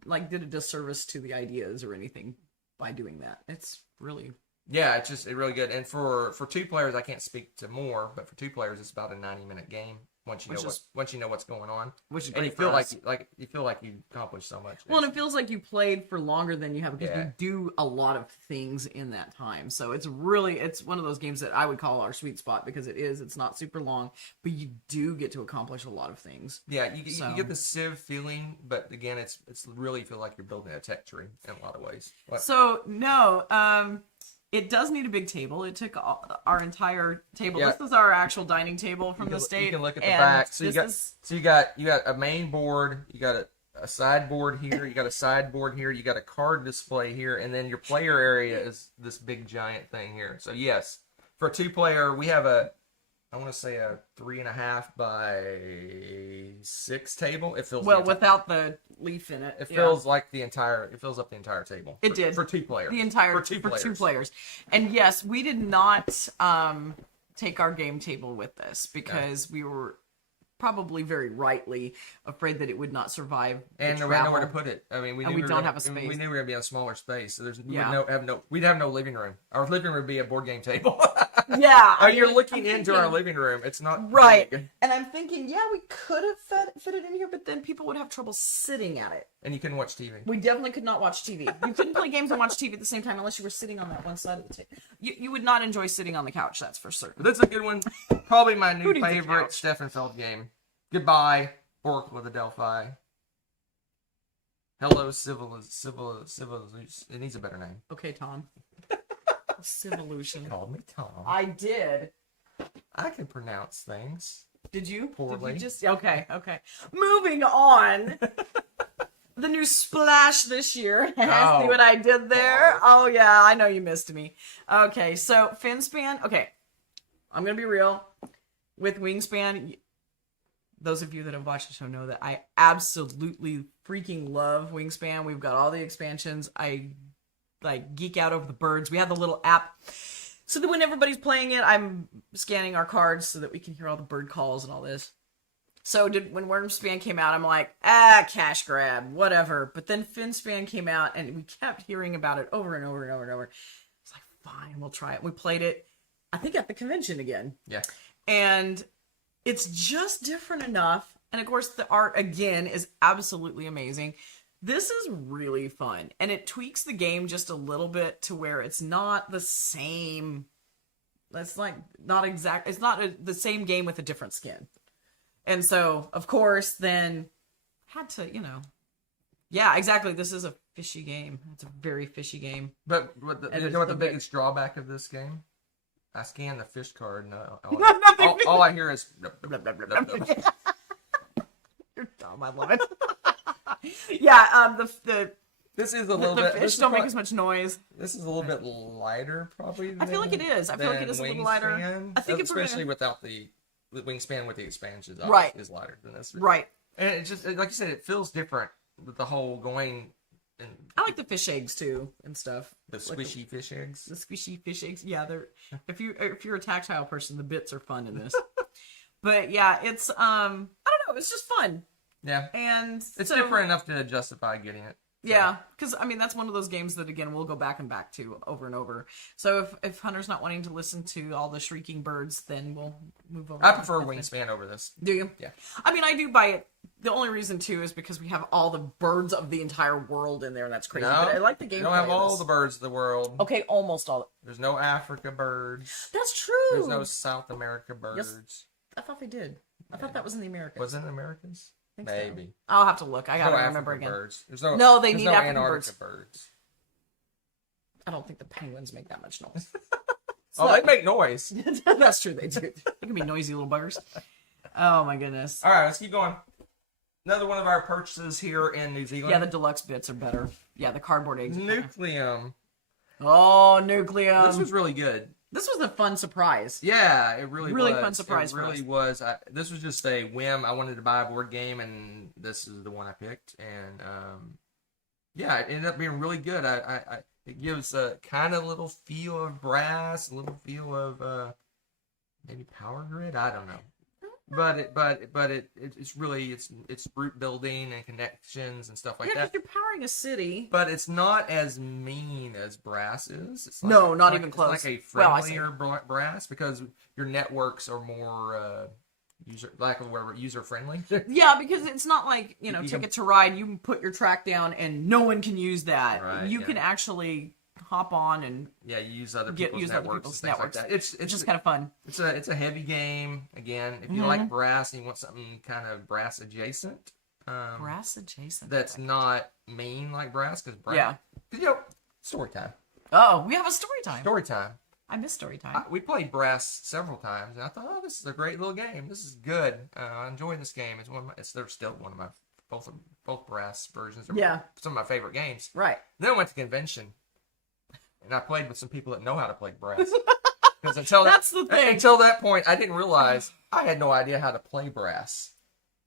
did a disservice to the ideas or anything by doing that. It's really it's really good. And for 2 players, I can't speak to more, but for 2 players, it's about a 90-minute game. Once you know what's going on, which is and great you feel for you feel like you accomplished so much. Well, and it feels like you played for longer than you have because you do a lot of things in that time. So it's one of those games that I would call our sweet spot because it's not super long, but you do get to accomplish a lot of things. Yeah, you get the Civ feeling, but again, it's really feel like you're building a tech tree in a lot of ways. So no, it does need a big table. It took our entire table. Yeah. This is our actual dining table from the state. You can look at the back. So you got a main board. You got a sideboard here. You got a sideboard here. You got a card display here, and then your player area is this big giant thing here. So yes, for a 2-player, we have I want to say a 3.5 by 6 table. It feels without the leaf in it. It fills up the entire table. It did for 2 players. The entire for 2 players. And yes, we did not take our game table with us because we were probably very rightly afraid that it would not survive. And we had nowhere to put it. I mean, we don't have a space. We knew we were gonna be in a smaller space, so we'd have no living room. Our living room would be a board game table. Yeah, you're looking into our living room. It's not right. big. And I'm thinking, we could have fit it in here, but then people would have trouble sitting at it. And you couldn't watch TV. We definitely could not watch TV. You couldn't play games and watch TV at the same time unless you were sitting on that one side of the table. You would not enjoy sitting on the couch. That's for certain. That's a good one. Probably my new favorite Stefan Feld game. Goodbye, Oracle of the Delphi. Hello, Civil. It needs a better name. Okay, Tom. Civolution. You called me Tom. I did. I can pronounce things. Did you? Poorly. Did you just... Okay. Moving on. The new Splash this year. See what I did there? Oh, yeah. I know you missed me. Okay, so Finspan. Okay. I'm going to be real. With Wingspan, those of you that have watched the show know that I absolutely freaking love Wingspan. We've got all the expansions. I geek out over the birds. We have the little app so that when everybody's playing it, I'm scanning our cards so that we can hear all the bird calls and all this. So when Wormspan came out, I'm like, cash grab, whatever. But then Finspan came out and we kept hearing about it over and over and over and over. It's like, fine, we'll try it. We played it, I think at the convention again. Yeah. And it's just different enough. And of course, the art, again, is absolutely amazing. This is really fun. And it tweaks the game just a little bit to where it's not the same. It's not the same game with a different skin. And so, of course, then had to, Yeah, exactly. This is a fishy game. It's a very fishy game. But you know what the big- biggest drawback of this game? I scanned the fish card. No, Nothing. all I hear is. You're dumb. I love it. Yeah. The This is a little bit. fish don't make as much noise. This is a little bit lighter, probably. I feel like it is. I feel like it is a little lighter. I think if we're especially without the wingspan with the expansions, Right, is lighter than this. Right. And it just like you said, it feels different with the whole going. And I like the fish eggs too and stuff. the squishy fish eggs. The squishy fish eggs. Yeah, they're. If you're a tactile person, the bits are fun in this. But yeah, it's I don't know. It's just fun. Yeah. And it's different enough to justify getting it. So. Yeah, because I mean that's one of those games that again we'll go back and back to over and over. So if Hunter's not wanting to listen to all the shrieking birds, then we'll move over. I prefer Wingspan over this. Do you? Yeah. I mean I do buy it. The only reason too is because we have all the birds of the entire world in there, and that's crazy. No, but I like the game. You don't have all the birds of the world. Okay, almost all. There's no Africa birds. That's true. There's no South America birds. Yes. I thought they did. I thought that was in the Americas. Was it in the Americas? Maybe. So. I'll have to look. I gotta no remember African again. Birds. No, they there's need no African Antarctica birds. I don't think the penguins make that much noise. Oh, they make noise. That's true, they do. They can be noisy little buggers. Oh my goodness. All right, let's keep going. Another one of our purchases here in New Zealand. Yeah, the deluxe bits are better. Yeah, the cardboard eggs. Nucleum. Oh, Nucleum. This was really good. This was a fun surprise. Yeah, it really Really was. fun surprise It for really us. was. This was just a whim. I wanted to buy a board game, and this is the one I picked. And yeah, it ended up being really good. It gives a kind of little feel of Brass, a little feel of maybe Power Grid. I don't know. But it's really it's root building and connections and stuff like Yeah, that. because you're powering a city. But it's not as mean as Brass is. It's No, not like, even close. It's like a Well, I see. friendlier Brass because your networks are more user friendly. Yeah, because it's not like, You Ticket can- to Ride, you can put your track down and no one can use that. Right, you yeah. can actually hop on and Yeah, you use other Get- people's use other networks people's and things networks. like that. It's it's just kind of fun. it's a heavy game. Again, if you like Brass and you want something kind of Brass adjacent, Brass adjacent. that's not mean like Brass because Brass. Yeah. 'Cause, story time. Oh, we have a story time. Story time. I miss story time. We played Brass several times, and I thought, oh, this is a great little game. This is good. I enjoy this game. They're still one of my both Brass versions. Yeah. Some of my favorite games. Right. Then I went to convention, and I played with some people that know how to play Brass. Because That's the thing. Until that point, I didn't realize I had no idea how to play Brass,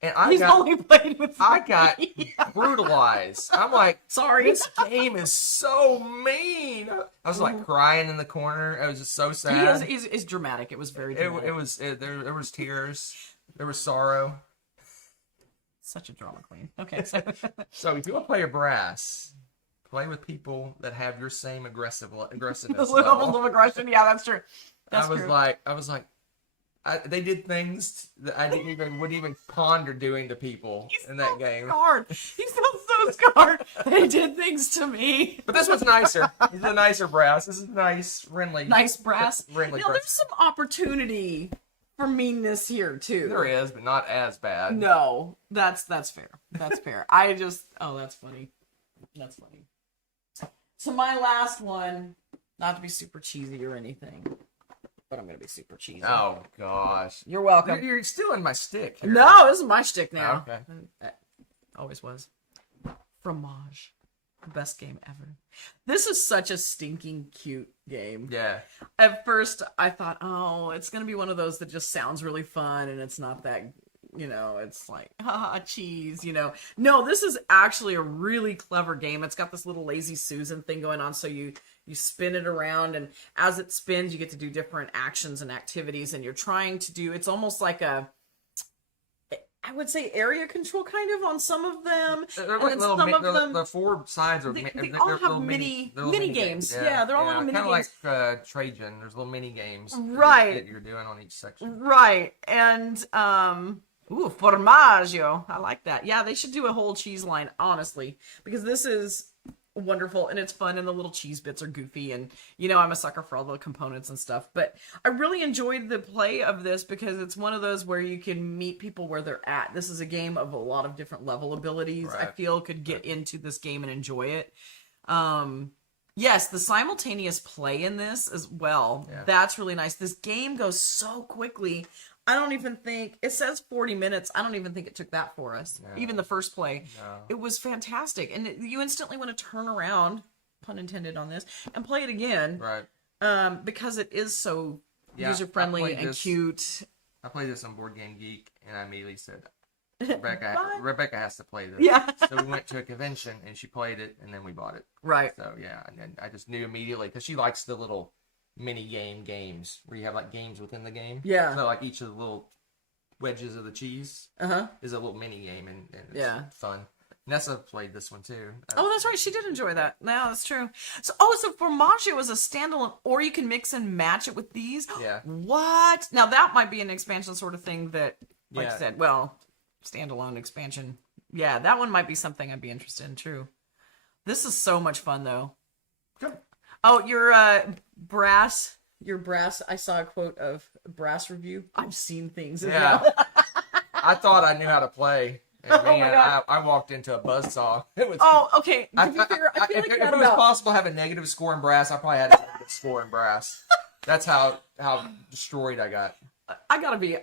and He's only played with I got me. brutalized. I'm like, Sorry. this game is so mean. I was like crying in the corner. I was just so sad. He's dramatic. It was very There dramatic. was tears. There was sorrow. Such a drama queen. Okay, so So if you want to play a Brass, play with people that have your same aggressiveness the levels level. of aggression. Yeah, that's true. That's I was true. like, they did things that I wouldn't even ponder doing to people in that game. Scarred. He sounds so scarred. They did things to me. But this one's nicer. This is a nicer Brass. This is nice, friendly. Nice Brass. Friendly Now, Brass. there's some opportunity for meanness here too. There is, but not as bad. No, that's fair. That's fair. That's funny. That's funny. So my last one, not to be super cheesy or anything, but I'm gonna be super cheesy. Oh gosh. You're welcome. You're still in my stick here. No, this is my shtick now. Okay. Always was. Fromage. Best game ever. This is such a stinking cute game. Yeah. At first, I thought, oh, it's going to be one of those that just sounds really fun, and it's not that, it's like, haha, cheese, No, this is actually a really clever game. It's got this little Lazy Susan thing going on, so you spin it around, and as it spins, you get to do different actions and activities, and you're trying to do, it's almost like I would say area control kind of on some of them. They're And like then little, some of them, the four sides are. they they're all little have mini games. Yeah, Yeah, they're all little mini kind of games. like Trajan. There's little mini games. Right. That you're doing on each section. Right. And, formaggio. I like that. Yeah, they should do a whole cheese line, honestly. Because this is wonderful and it's fun and the little cheese bits are goofy and I'm a sucker for all the components and stuff, but I really enjoyed the play of this because it's one of those where you can meet people where they're at. This is a game of a lot of different level abilities. Right. I feel could get into this game and enjoy it. Yes, the simultaneous play in this as well. Yeah. That's really nice. This game goes so quickly. I don't even think it says 40 minutes. I don't even think it took that for us. No. Even the first play. No. It was fantastic. And you instantly want to turn around, pun intended on this, and play it again. Right. Because it is so Yeah, user-friendly and cute. I played this on Board Game Geek, and I immediately said, Rebecca has to play this. Yeah. So we went to a convention, and she played it, and then we bought it. Right. So, yeah, and then I just knew immediately, because she likes the little mini games, where you have, like, games within the game. Yeah. So, like, each of the little wedges of the cheese is a little mini game, and it's fun. Nessa played this one, too. Oh, that's right. She did enjoy that. Yeah, that's true. So for Macho, it was a standalone, or you can mix and match it with these. Yeah. What? Now, that might be an expansion sort of thing that, like Yeah. I said, well, standalone expansion. Yeah, that one might be something I'd be interested in, true. This is so much fun, though. Good. Oh, your brass, I saw a quote of brass review. I've seen things. Yeah. I thought I knew how to play. And Oh my man, God. I walked into a buzzsaw. It was. Oh, okay. I To be fair, I feel if like it that was about... possible to have a negative score in brass, I probably had a negative score in brass. That's how destroyed I got. I gotta be.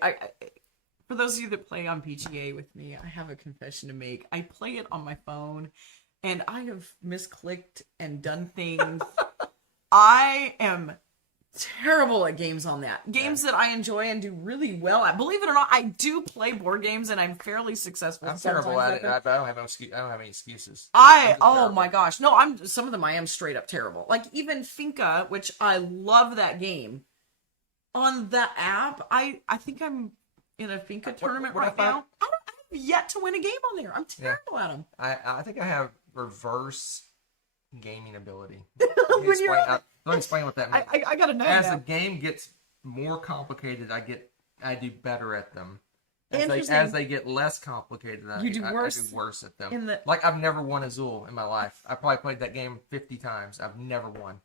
For those of you that play on PGA with me, I have a confession to make. I play it on my phone, and I have misclicked and done things. I am terrible at games on that. Games that I enjoy and do really well at. Believe it or not, I do play board games, and I'm fairly successful. I'm terrible at it, but I don't have any excuses. Oh my gosh. No, some of them I am straight up terrible. Like even Finca, which I love that game. On that app, I think I'm in a Finca tournament what I right now. found- I have yet to win a game on there. I'm terrible at them. I think I have reverse gaming ability. When you're on Let me explain what that means. I gotta know As now. the game gets more complicated, I do better at them. Interesting. As they get less complicated, You do worse I do worse at them. in the- Like I've never won Azul in my life. I probably played that game 50 times. I've never won.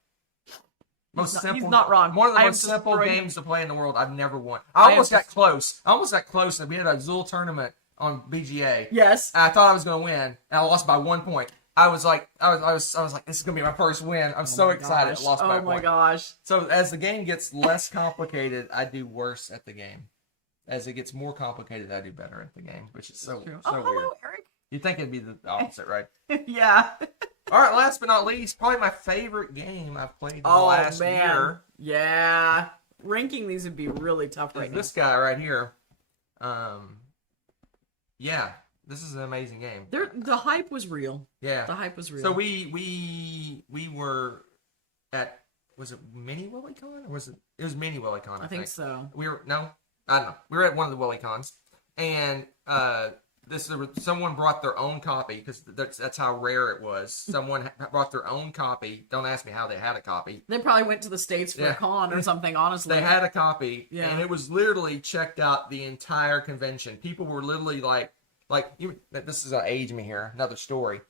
He's not wrong. One of the I am most simple destroying games to play in the world. I've never won. I I am almost got close. And we had a Azul tournament on BGA. Yes. I thought I was going to win, and I lost by 1 point. I was like, this is going to be my first win. I'm so excited. I lost by a point. Oh my gosh. So as the game gets less complicated, I do worse at the game. As it gets more complicated, I do better at the game, which is so True. so Oh, weird. hello, Eric. You'd think it'd be the opposite, right? Yeah. All right, last but not least, probably my favorite game I've played in the last year. Yeah. Ranking these would be really tough right now. This guy right here. Yeah, this is an amazing game. The hype was real. Yeah. The hype was real. So we were at, was it Mini WillyCon? Or it was Mini WillyCon, I think. so. I don't know. We were at one of the WillyCons, and someone brought their own copy, because that's how rare it was. Someone brought their own copy. Don't ask me how they had a copy. They probably went to the States for a con or something, honestly. They had a copy, Yeah. and it was literally checked out the entire convention. People were literally this is age me here. Another story.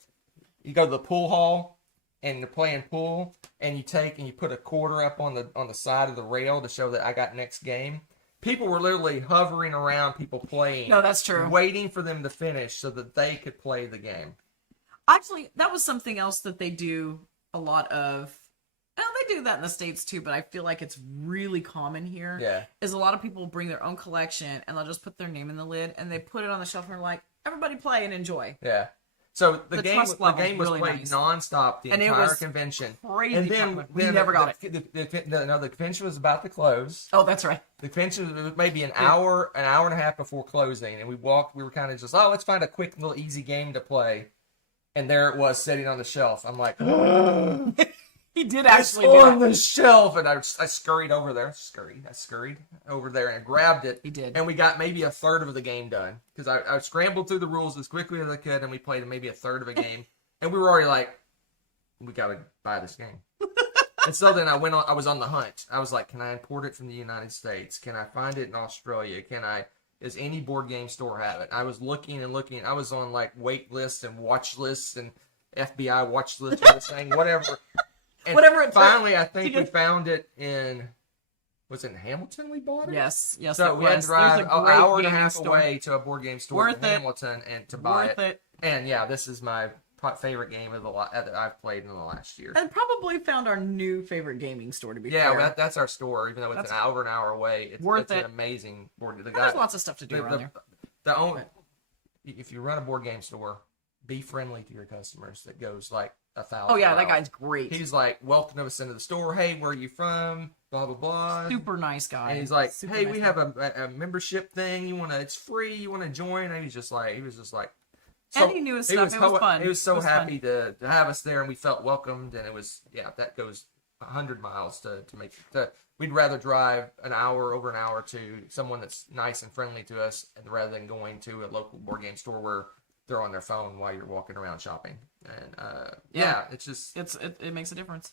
You go to the pool hall, and you're playing pool, and you put a quarter up on the side of the rail to show that I got next game. People were literally hovering around people playing. No, that's true. Waiting for them to finish so that they could play the game. Actually, that was something else that they do a lot of. Well, they do that in the States too, but I feel like it's really common here. Yeah. Is a lot of people bring their own collection and they'll just put their name in the lid and they put it on the shelf and they're like, everybody play and enjoy. Yeah. So the game trust level's was really played nice. nonstop the And it entire was convention. crazy And then popular. We never got it. The convention was about to close. Oh, that's right. The convention was maybe an hour and a half before closing, and we were kind of just, let's find a quick little easy game to play. And there it was sitting on the shelf. I'm like, He did it's actually on do the shelf, and I scurried over there. I scurried over there and I grabbed it. He did. And we got maybe a third of the game done, because I scrambled through the rules as quickly as I could, and we played maybe a third of a game, and we were already like, we gotta buy this game. And so then I was on the hunt. I was like, can I import it from the United States? Can I find it in Australia? Does any board game store have it? I was looking and looking. I was on like wait lists and watch lists, and FBI watch list for this thing, whatever. And Whatever it took finally, I think to we get- found it in. Was it in Hamilton? We bought it. Yes. So it we had was. to drive There's an a great hour and a gaming half store. away to a board game store Worth in it. Hamilton and to buy Worth it. And yeah, this is my favorite game of that I've played in the last year. And probably found our new favorite gaming store, to be Yeah, fair. that's our store. Even though it's That's an hour away, it's worth an it. amazing board. The And guy, there's lots of stuff to do around there. the only, if you run a board game store, be friendly to your customers. That goes like 1,000. Oh, yeah, that miles. guy's great. He's like, welcome us into the store. Hey, where are you from? Blah blah blah. Super nice guy. And he's like, Super hey, nice we guy. have a membership thing. It's free. You want to join? And he was just like. And he knew his stuff. It was fun. He was so It was happy to have us there, and we felt welcomed. And it was, that goes 100 miles to make. We'd rather drive over an hour to someone that's nice and friendly to us, and rather than going to a local board game store where they're on their phone while you're walking around shopping. And it's just it makes a difference.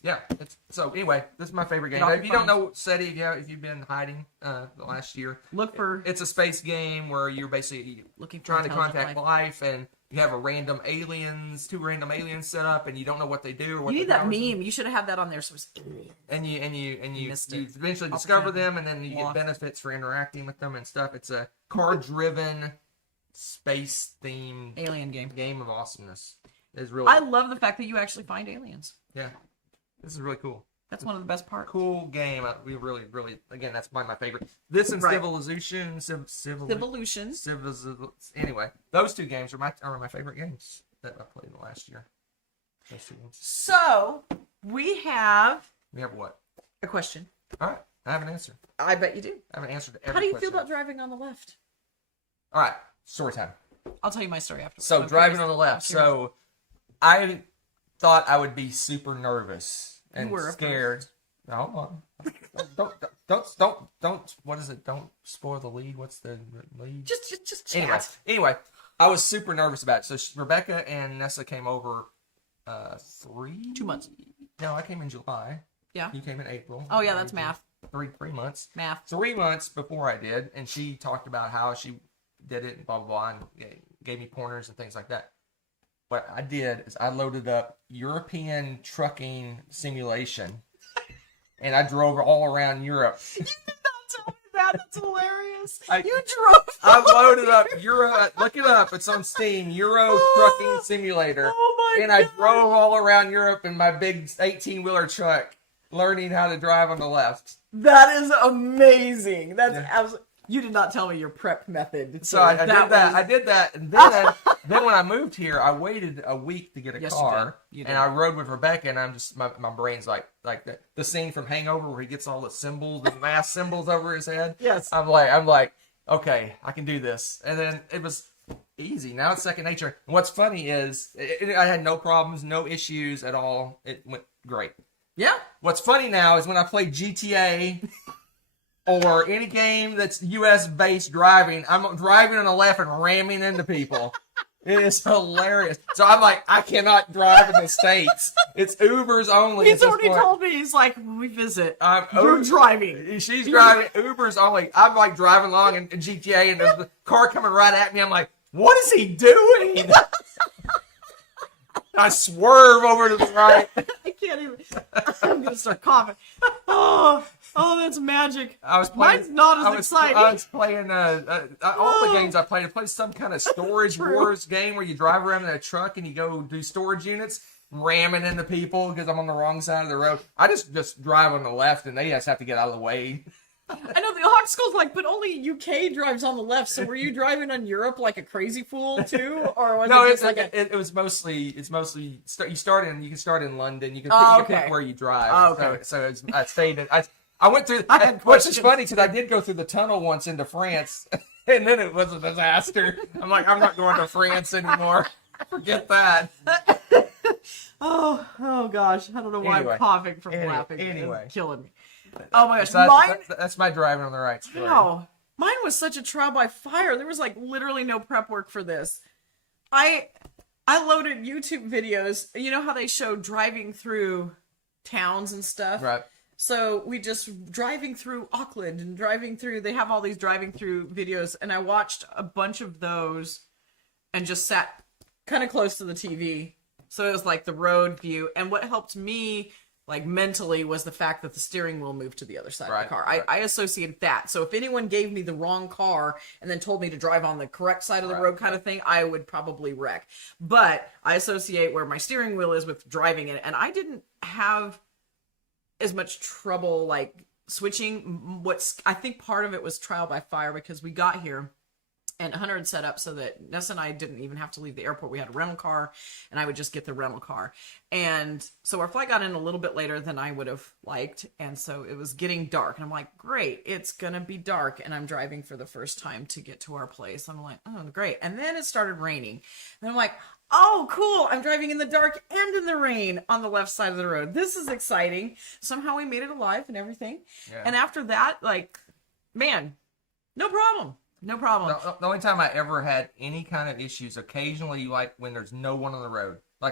so anyway, this is my favorite game. Get off If you your don't know SETI, if you've been hiding the last year, Look for it's a space game where you're basically looking for trying to intelligent contact life, and you have two random aliens set up, and you don't know what they do or what You need their that powers are. meme. You should have had that on there. So it was And you Missed it. eventually discover Opportunity. them, and then you get Lost. benefits for interacting with them and stuff. It's a card-driven, space-themed alien game. game of awesomeness. It's really I love the fact that you actually find aliens. this is really cool. That's one of the best parts. Cool game. We really, again, that's my favorite. This and Right. Civilization, Civolutions. Anyway, those two games are my favorite games that I played in the last year. Those two games. So we have We have what? a question. All right, I have an answer. I bet you do. I have an answer to every How do you question. feel about driving on the left? All right, story time. I'll tell you my story afterwards. So I'm driving curious. on the left. I'm curious. So I thought I would be super nervous and You were, of scared. Now, hold on. Don't. What is it? Don't spoil the lead. What's the lead? just chat. Anyway, I was super nervous about it. So Rebecca and Nessa came over 2 months. No, I came in July. Yeah. You came in April. Oh yeah, that's math. 3 months. Math. 3 months before I did, and she talked about how she did it and blah blah blah, and gave me pointers and things like that. What I did is I loaded up European trucking simulation, and I drove all around Europe. You did not tell me that. That's hilarious. I- You drove. I loaded up Euro. Look it up. It's on Steam. Euro Trucking Simulator. Oh my And I God. drove all around Europe in my big 18-wheeler truck, learning how to drive on the left. That is amazing. That's Yeah. absolutely. You did not tell me your prep method. So I did that. was- I did that, and then when I moved here, I waited a week to get a Yes, car, you did. and I rode with Rebecca. And I'm just my brain's like the scene from Hangover where he gets all the symbols, the math symbols over his head. Yes. I'm like, okay, I can do this. And then it was easy. Now it's second nature. And what's funny is I had no problems, no issues at all. It went great. Yeah. What's funny now is when I play GTA or any game that's U.S. based driving, I'm driving on the left and ramming into people. It is hilarious. So I'm like, I cannot drive in the States. It's Ubers only. He's at this already point. told me. He's like, when we visit, I'm you're Uber- driving. She's driving Ubers only. I'm like driving along in GTA, and there's a car coming right at me. I'm like, what is he doing? I swerve over to the right. I can't even. I'm gonna start coughing. Oh, that's magic. I was playing. Mine's not as I was, exciting. I was playing all the games I played. I played some kind of storage True. wars game where you drive around in a truck and you go do storage units, ramming into people because I'm on the wrong side of the road. I just drive on the left, and they just have to get out of the way. I know the Hawk Skull's like, but only UK drives on the left. So were you driving on Europe like a crazy fool too, or was No, it it's just like a? it was mostly you can start in London. You can pick Okay. where you drive. Oh, okay. So I stayed. I went through. I had Which is questions. funny because I did go through the tunnel once into France, and then it was a disaster. I'm like, I'm not going to France anymore. Forget that. Oh gosh, I don't know why Anyway. I'm coughing from laughing. Anyway. It's killing me. Oh my gosh, So mine. that's my driving on the right story. Wow. Mine was such a trial by fire. There was like literally no prep work for this. I loaded YouTube videos. You know how they show driving through towns and stuff? Right. So we just driving through Auckland and driving through, they have all these driving through videos, and I watched a bunch of those and just sat kind of close to the TV So it was like the road view. And what helped me like mentally was the fact that the steering wheel moved to the other side of the car. Right. I associated that. So if anyone gave me the wrong car and then told me to drive on the correct side of the road kind of thing, I would probably wreck. But I associate where my steering wheel is with driving it. And I didn't have as much trouble like switching. I think part of it was trial by fire because we got here and Hunter had set up so that Nessa and I didn't even have to leave the airport. We had a rental car, and I would just get the rental car. And so our flight got in a little bit later than I would have liked, and so it was getting dark. And I'm like, great, it's going to be dark, and I'm driving for the first time to get to our place. I'm like, oh, great. And then it started raining. And I'm like, oh, cool, I'm driving in the dark and in the rain on the left side of the road. This is exciting. Somehow we made it alive and everything. Yeah. And after that, like, man, no problem. No problem. The only time I ever had any kind of issues, occasionally, like when there's no one on the road. I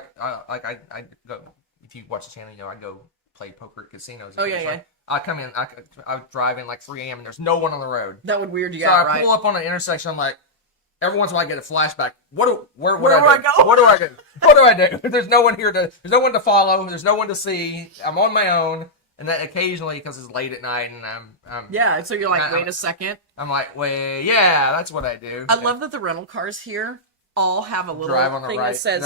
go, if you watch the channel, you know, I go play poker at casinos. Oh, yeah, yeah. I come in, I drive in like 3 a.m. and there's no one on the road. That would weird you out, right? So I pull up on an intersection, I'm like, every once in a while I get a flashback. Where do I go? What do I do? What do I do? There's no one here there's no one to follow. There's no one to see. I'm on my own. And then occasionally, because it's late at night, and I'm yeah. So you're like, wait a second. I'm like, wait, yeah, that's what I do. I love that the rental cars here all have a little thing right. that says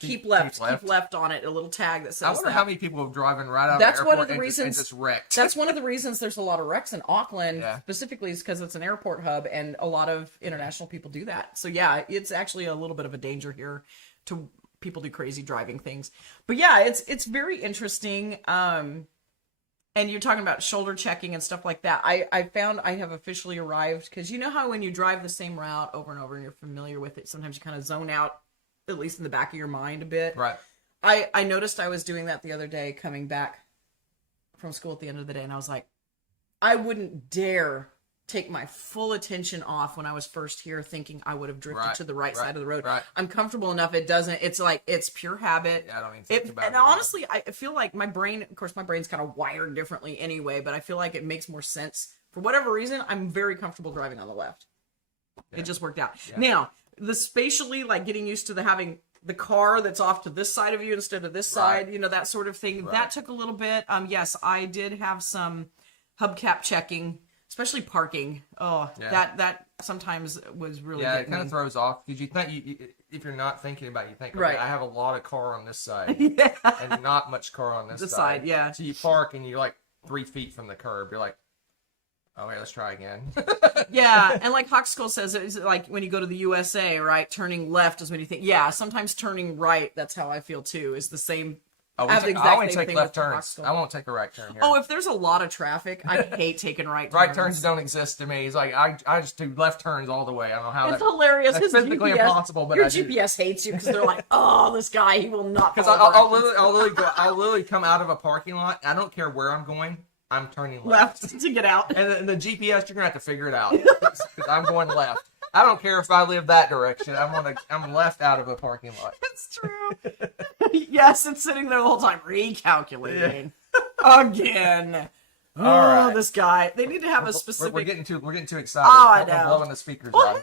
keep left on it. A little tag that says. I wonder how many people are driving right out that's of the airport one of the reasons, and just wrecked. That's one of the reasons there's a lot of wrecks in Auckland, specifically, is because it's an airport hub, and a lot of international people do that. So yeah, it's actually a little bit of a danger here to people do crazy driving things. But yeah, it's very interesting. And you're talking about shoulder checking and stuff like that. I found I have officially arrived, because you know how when you drive the same route over and over and you're familiar with it, sometimes you kind of zone out, at least in the back of your mind a bit. Right. I noticed I was doing that the other day coming back from school at the end of the day, and I was like, I wouldn't dare take my full attention off when I was first here, thinking I would have drifted to the right side of the road. Right. I'm comfortable enough. It doesn't, it's like, it's pure habit. Yeah, I don't even think about it. And honestly, I feel like my brain, of course, my brain's kind of wired differently anyway, but I feel like it makes more sense. For whatever reason, I'm very comfortable driving on the left. Yeah. It just worked out. Yeah. Now, the spatially, like getting used to having the car that's off to this side of you instead of this side, you know, that sort of thing. Right. That took a little bit. Yes, I did have some hubcap checking, especially parking. Oh, yeah. That sometimes was really it kind of throws off, because you think if you're not thinking about it, you think, okay, I have a lot of car on this side and not much car on this side. Yeah. So you park and you're like 3 feet from the curb. You're like, okay, let's try again. Yeah, and like Huxkull says, it's like when you go to the USA, right? Turning left is when you think, sometimes turning right, that's how I feel too, is the same. I only take left turns. I won't take a right turn here. Oh, if there's a lot of traffic, I hate taking right turns. Right turns don't exist to me. It's like I just do left turns all the way. I don't know how it's hilarious. That's physically impossible, but your GPS hates you because they're like, oh, this guy, he will not. Because I'll literally come out of a parking lot. I don't care where I'm going. I'm turning left to get out. And the GPS, you're gonna have to figure it out, because I'm going left. I don't care if I live that direction. I'm left out of a parking lot. It's true. Yes, it's sitting there the whole time recalculating again. All right, this guy. They need to have a specific. We're getting too excited. Oh, I know. We're blowing the speakers out. out.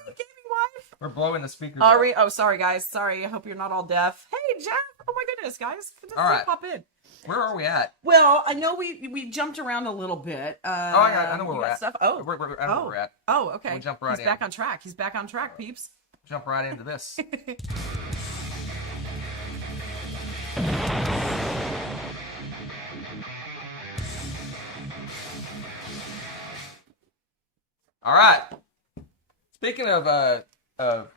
We're blowing the speakers. Are we? Oh, sorry, guys. Sorry. I hope you're not all deaf. Hey, Jeff. Oh my goodness, guys. All right. Pop in. Where are we at? Well, I know we jumped around a little bit. I know where we're at. Stuff? I know where we're at. Oh, okay. We'll jump right in. He's back on track. He's back on track, peeps. Jump right into this. All right. Speaking of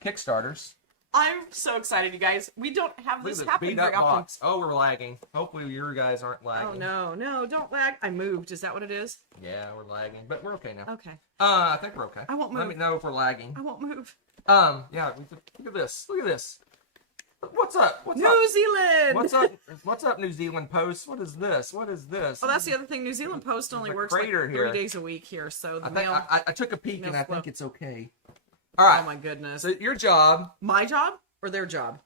Kickstarters. I'm so excited, you guys. We don't have this happen very often. Oh, we're lagging. Hopefully your guys aren't lagging. Oh, no, don't lag. I moved. Is that what it is? Yeah, we're lagging, but we're okay now. Okay. I think we're okay. I won't move. Let me know if we're lagging. I won't move. Yeah, look at this. Look at this. What's up? New Zealand! What's up, New Zealand Post? What is this? What is this? Oh, that's the other thing. New Zealand Post only works like 3 days a week here, so the mail... I took a peek and I think it's okay. All right. Oh my goodness. So your job... My job or their job?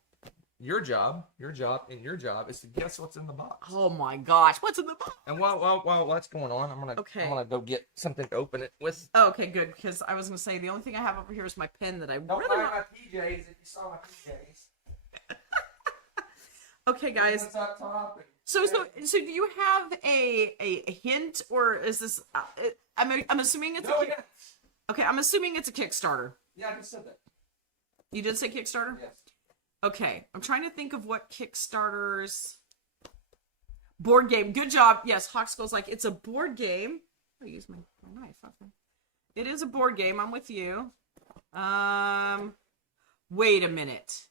Your job is to guess what's in the box. Oh my gosh, what's in the box? And while that's going on, I'm gonna go get something to open it with. Oh, okay, good, because I was gonna say the only thing I have over here is my pen that I don't really mind my PJs if you saw my PJs. Okay, guys. What's up top? So do you have a hint, or is this? I'm assuming it's No, a, yeah. okay. I'm assuming it's a Kickstarter. Yeah, I just said that. You did say Kickstarter? Yes. Okay, I'm trying to think of what Kickstarters. Board game. Good job. Yes, Hawkskull's like, it's a board game. I'll use my knife. Okay. It is a board game. I'm with you. Wait a minute.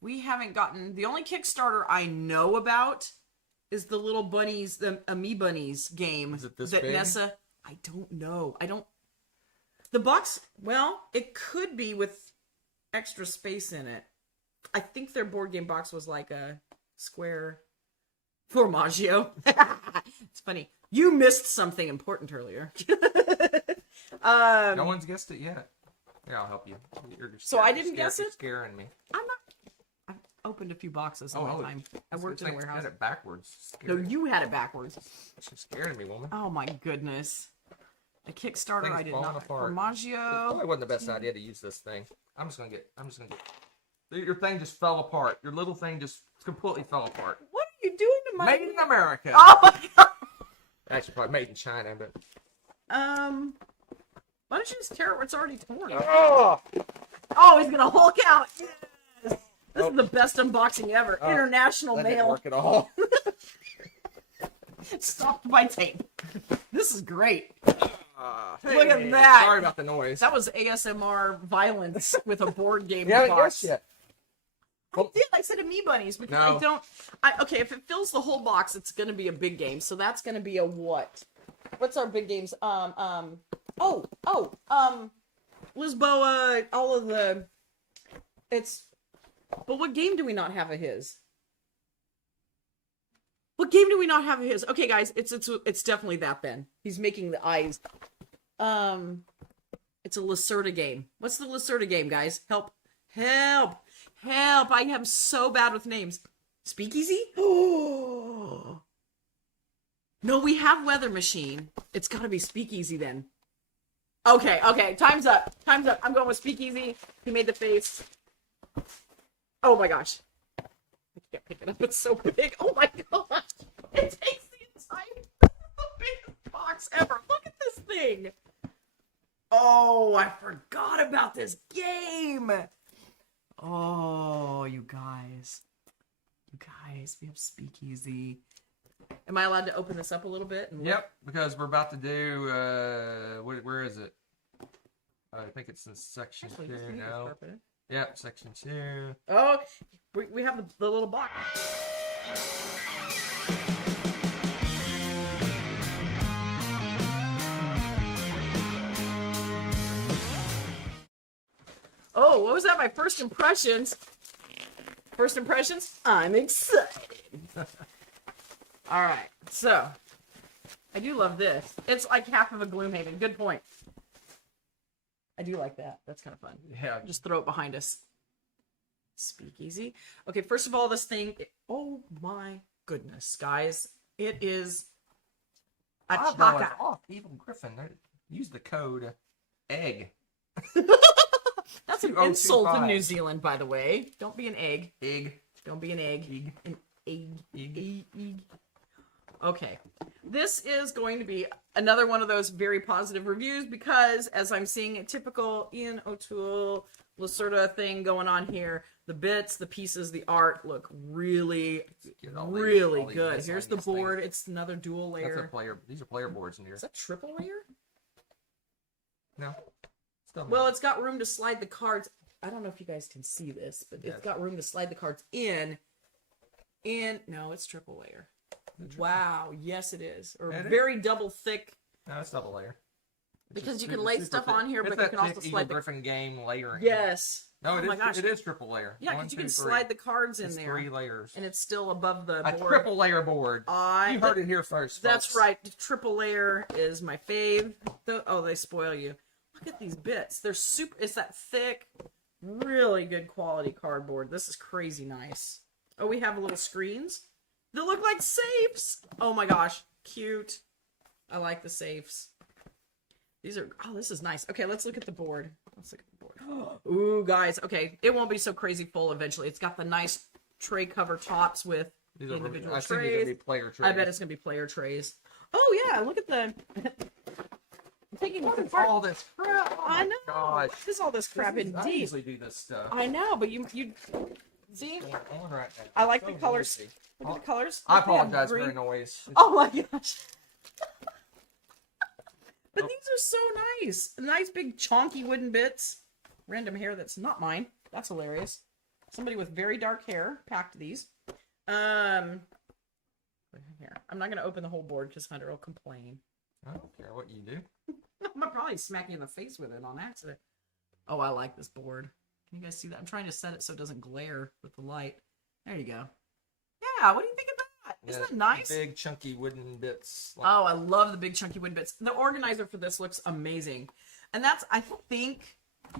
We haven't gotten... The only Kickstarter I know about is the little bunnies, the Bunnies game. Is it this that big? Nessa... I don't know. I don't... The box... Well, it could be with extra space in it. I think their board game box was like a square... Formaggio. It's funny. You missed something important earlier. No one's guessed it yet. Yeah, I'll help you. So I didn't guess you're it? Scaring me. I'm not... I've opened a few boxes in my time. I worked in a warehouse. Had it backwards. No, Scary. you had it backwards. She's scaring me, woman. Oh my goodness. A Kickstarter Thing's I did falling not. apart. It Formaggio. probably wasn't the best idea to use this thing. I'm just gonna get. Your thing just fell apart. Your little thing just completely fell apart. What are you doing to my... Made in America. Oh my god. Actually, probably made in China, but. Why don't you just tear it where it's already torn? Oh! Oh, he's gonna Hulk out. Yes. This is the best unboxing ever. Oh, International That didn't mail. work at all. Stopped by tape. This is great. Hey, Look at that. Sorry about the noise. That was ASMR violence with a board game You haven't box. guessed yet. I did. I said Bunnies because No. I don't. okay, if it fills the whole box, it's gonna be a big game. So that's gonna be a what? What's our big games? Lisboa. All of the. It's. But what game do we not have of his? What game do we not have of his? Okay, guys, it's definitely that. Then he's making the eyes. It's a Lacerda game. What's the Lacerda game, guys? Help! Help! Help! I am so bad with names. Speakeasy? Oh! No, we have Weather Machine. It's got to be Speakeasy then. Okay, okay. Time's up. Time's up. I'm going with Speakeasy. He made the face. Oh my gosh. I can't pick it up. It's so big. Oh my gosh. It takes the entire biggest box ever. Look at this thing. Oh, I forgot about this game. Oh, you guys. You guys, we have Speakeasy. Am I allowed to open this up a little bit? And Yep, because we're about to do, where is it? I think it's in section Actually, 2 this thing is now. carpeted. Yep, section 2. Oh, we have the little box. Oh, what was that? My first impressions. First impressions? I'm excited. All right, so I do love this. It's like half of a Gloomhaven. Good point. I do like that. That's kind of fun. Yeah. Just throw it behind us. Speakeasy. Okay, first of all, this thing. Oh my goodness, guys! It is a $5 chaka. off. Evil Griffin. Use the code EGG. That's an 2025. insult in New Zealand, by the way. Don't be an egg. EGG. Don't be an egg. Egg. An egg. Egg. Egg. Okay. This is going to be another one of those very positive reviews because, as I'm seeing a typical Ian O'Toole Lacerda thing going on here, the bits, the pieces, the art look really, really all these good. miscellaneous Here's the things. board. It's another dual That's layer. a player. These are player boards in here. Is that triple layer? No. Still Well, it's got room to slide the cards. I don't know if you guys can see this, but Yes. it's got room to slide the cards in. No, it's triple layer. Wow, yes it is. Or It is. very double thick. No, it's double layer. It's Because just you can super- lay super stuff thick. on here, It's but you that can also thick slide Evil the... Griffin game layering. Yes. No, Oh my gosh. it is triple layer. Yeah, One, because you two, can three. slide the cards in It's there. 3 layers. And it's still above the A board. triple layer board. You heard it here first, That's folks. right. The triple layer is my fave. Oh, they spoil you. Look at these bits. They're super... It's that thick, really good quality cardboard. This is crazy nice. Oh, we have little screens. They look like safes. Oh my gosh. Cute. I like the safes. These are... Oh, this is nice. Okay, let's look at the board. Let's look at the board. Ooh, guys. Okay, it won't be so crazy full eventually. It's got the nice tray cover tops with These are, individual I think these are trays. gonna be player trays. I bet it's gonna be player trays. Oh yeah, look at the. I'm taking What this is apart. all this crap? Oh I my know. Gosh. What is all this crap I indeed? usually do this stuff. I know, but you see. What's going on right now? I like So the colors. noisy. Look at the colors. I Look, they have apologize for green. the noise. Oh my gosh. But Oh. these are so nice. Nice big chonky wooden bits. Random hair that's not mine. That's hilarious. Somebody with very dark hair packed these. Here. I'm not gonna open the whole board because Hunter will complain. I don't care what you do. I'm gonna probably smack you in the face with it on accident. Oh, I like this board. Can you guys see that? I'm trying to set it so it doesn't glare with the light. There you go. Yeah, what do you think of that? Isn't Yeah, that nice? Big chunky wooden bits. Oh, I love the big chunky wood bits. The organizer for this looks amazing. And that's, I think,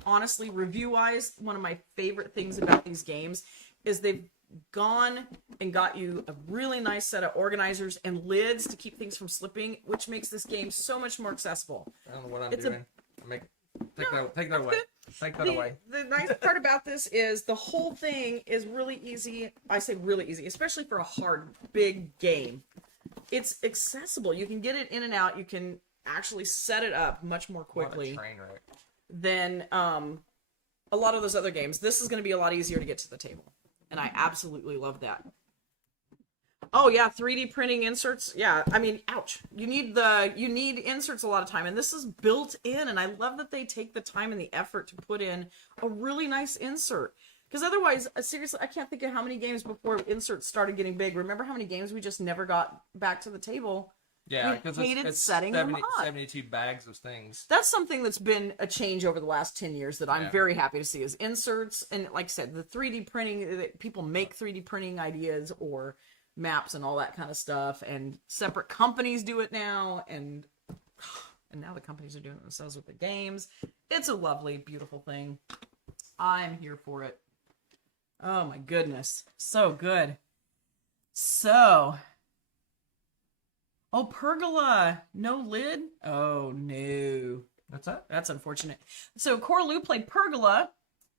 honestly, review-wise, one of my favorite things about these games is they've gone and got you a really nice set of organizers and lids to keep things from slipping, which makes this game so much more accessible. I don't know what I'm It's doing. Take that away. good. Take that away. The nice part about this is the whole thing is really easy. I say really easy, especially for a hard, big game. It's accessible. You can get it in and out. You can actually set it up much more quickly What a train wreck. than a lot of those other games. This is going to be a lot easier to get to the table. And I absolutely love that. Oh yeah, 3D printing inserts. Yeah, I mean, ouch. You need inserts a lot of time, and this is built in, and I love that they take the time and the effort to put in a really nice insert. Because otherwise, seriously, I can't think of how many games before inserts started getting big. Remember how many games we just never got back to the table? Yeah, We because hated it's setting them 70, up. 72 bags of things. That's something that's been a change over the last 10 years that I'm Yeah. very happy to see is inserts. And like I said, the 3D printing, that people make 3D printing ideas or maps and all that kind of stuff. And separate companies do it now. And now the companies are doing it themselves with the games. It's a lovely, beautiful thing. I'm here for it. Oh my goodness. So good. So... Oh, pergola. No lid? Oh, no. What's that? That's unfortunate. So, Coraloo played pergola,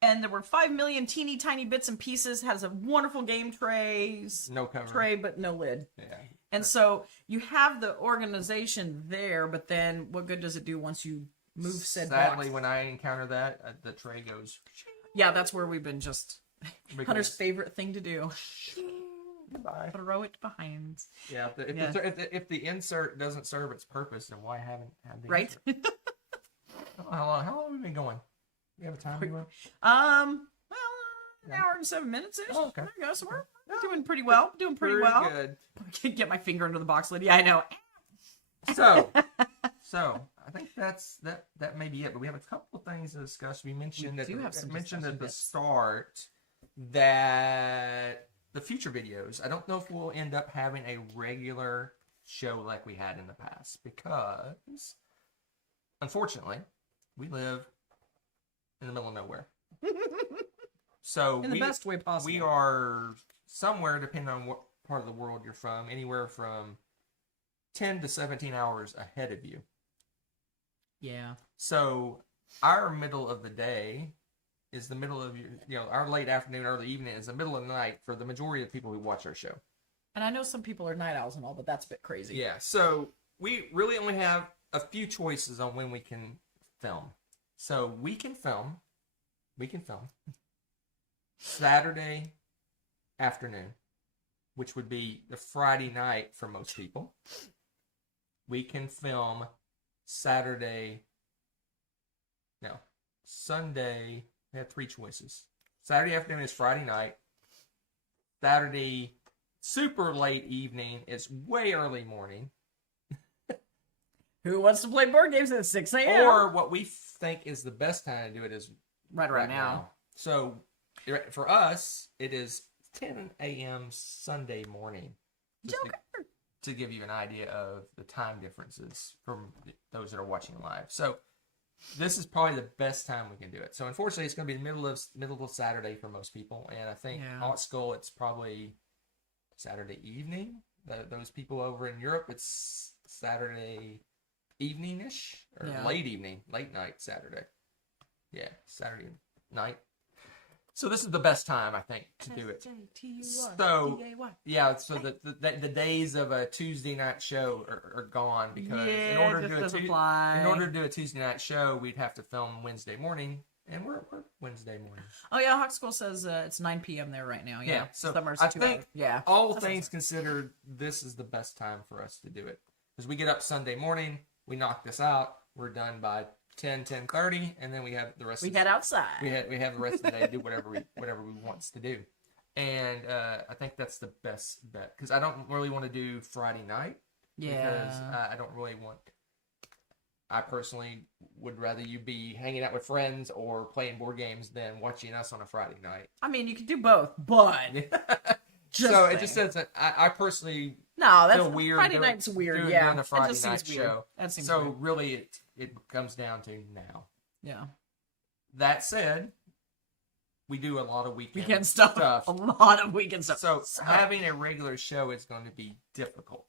and there were 5 million teeny tiny bits and pieces. Has a wonderful game No cover. tray, but no lid. Yeah. And so, you have the organization there, but then what good does it do once you move said Sadly, box? when I encounter that, the tray goes. Yeah, that's where we've been just... because- Hunter's favorite thing to do. Bye. Throw it behind. Yeah. If the insert doesn't serve its purpose, then why haven't had the Right? insert? How long have we been going? We have a time anywhere? Well, an hour and 7 minutes ish. Oh, okay. There you go. So we're doing pretty well. Doing pretty well. Good. Get my finger under the box lid. Yeah, I know. So I think that may be it. But we have a couple of things to discuss. We mentioned do have some discussion at the bits. start that the future videos. I don't know if we'll end up having a regular show like we had in the past because, unfortunately, we live in the middle of nowhere. So In the best way possible. we are somewhere, depending on what part of the world you're from, anywhere from 10 to 17 hours ahead of you. Yeah. So our middle of the day is the middle of our late afternoon, early evening is the middle of the night for the majority of the people who watch our show. And I know some people are night owls and all, but that's a bit crazy. Yeah, so we really only have a few choices on when we can film. So we can film Saturday afternoon, which would be the Friday night for most people. We can film Sunday. We have 3 choices. Saturday afternoon is Friday night. Saturday, super late evening. It's way early morning. Who wants to play board games at 6 a.m.? Or what we think is the best time to do it is right now. So for us, it is 10 a.m. Sunday morning. Just to give you an idea of the time differences from those that are watching live. So this is probably the best time we can do it. So unfortunately, it's going to be the middle of Saturday for most people, and I think Alt Skull, it's probably Saturday evening. Those people over in Europe, it's Saturday evening-ish or late evening, late night Saturday. Yeah, Saturday night. So this is the best time, I think, to do it. So, yeah, so the days of a Tuesday night show are gone, because in order to do a Tuesday night show, we'd have to film Wednesday morning, and we're Wednesday morning. Oh yeah, Hawk School says it's 9 p.m. there right now. Yeah, so Summer's I 2 think hours. Yeah, all things considered, this is the best time for us to do it, because we get up Sunday morning, we knock this out, we're done by 10:30, and then we have the rest. We head outside. We have the rest of the day to do whatever we want to do, and I think that's the best bet, because I don't really want to do Friday night. Yeah. Because I don't really want. I personally would rather you be hanging out with friends or playing board games than watching us on a Friday night. I mean, you could do both, but so it just says that I personally feel weird. Friday night's weird. Doing the Friday it just night seems show. Weird. That seems so weird. really, it comes down to now. Yeah. That said, we do a lot of weekend stuff. A lot of weekend stuff. So having a regular show is going to be difficult.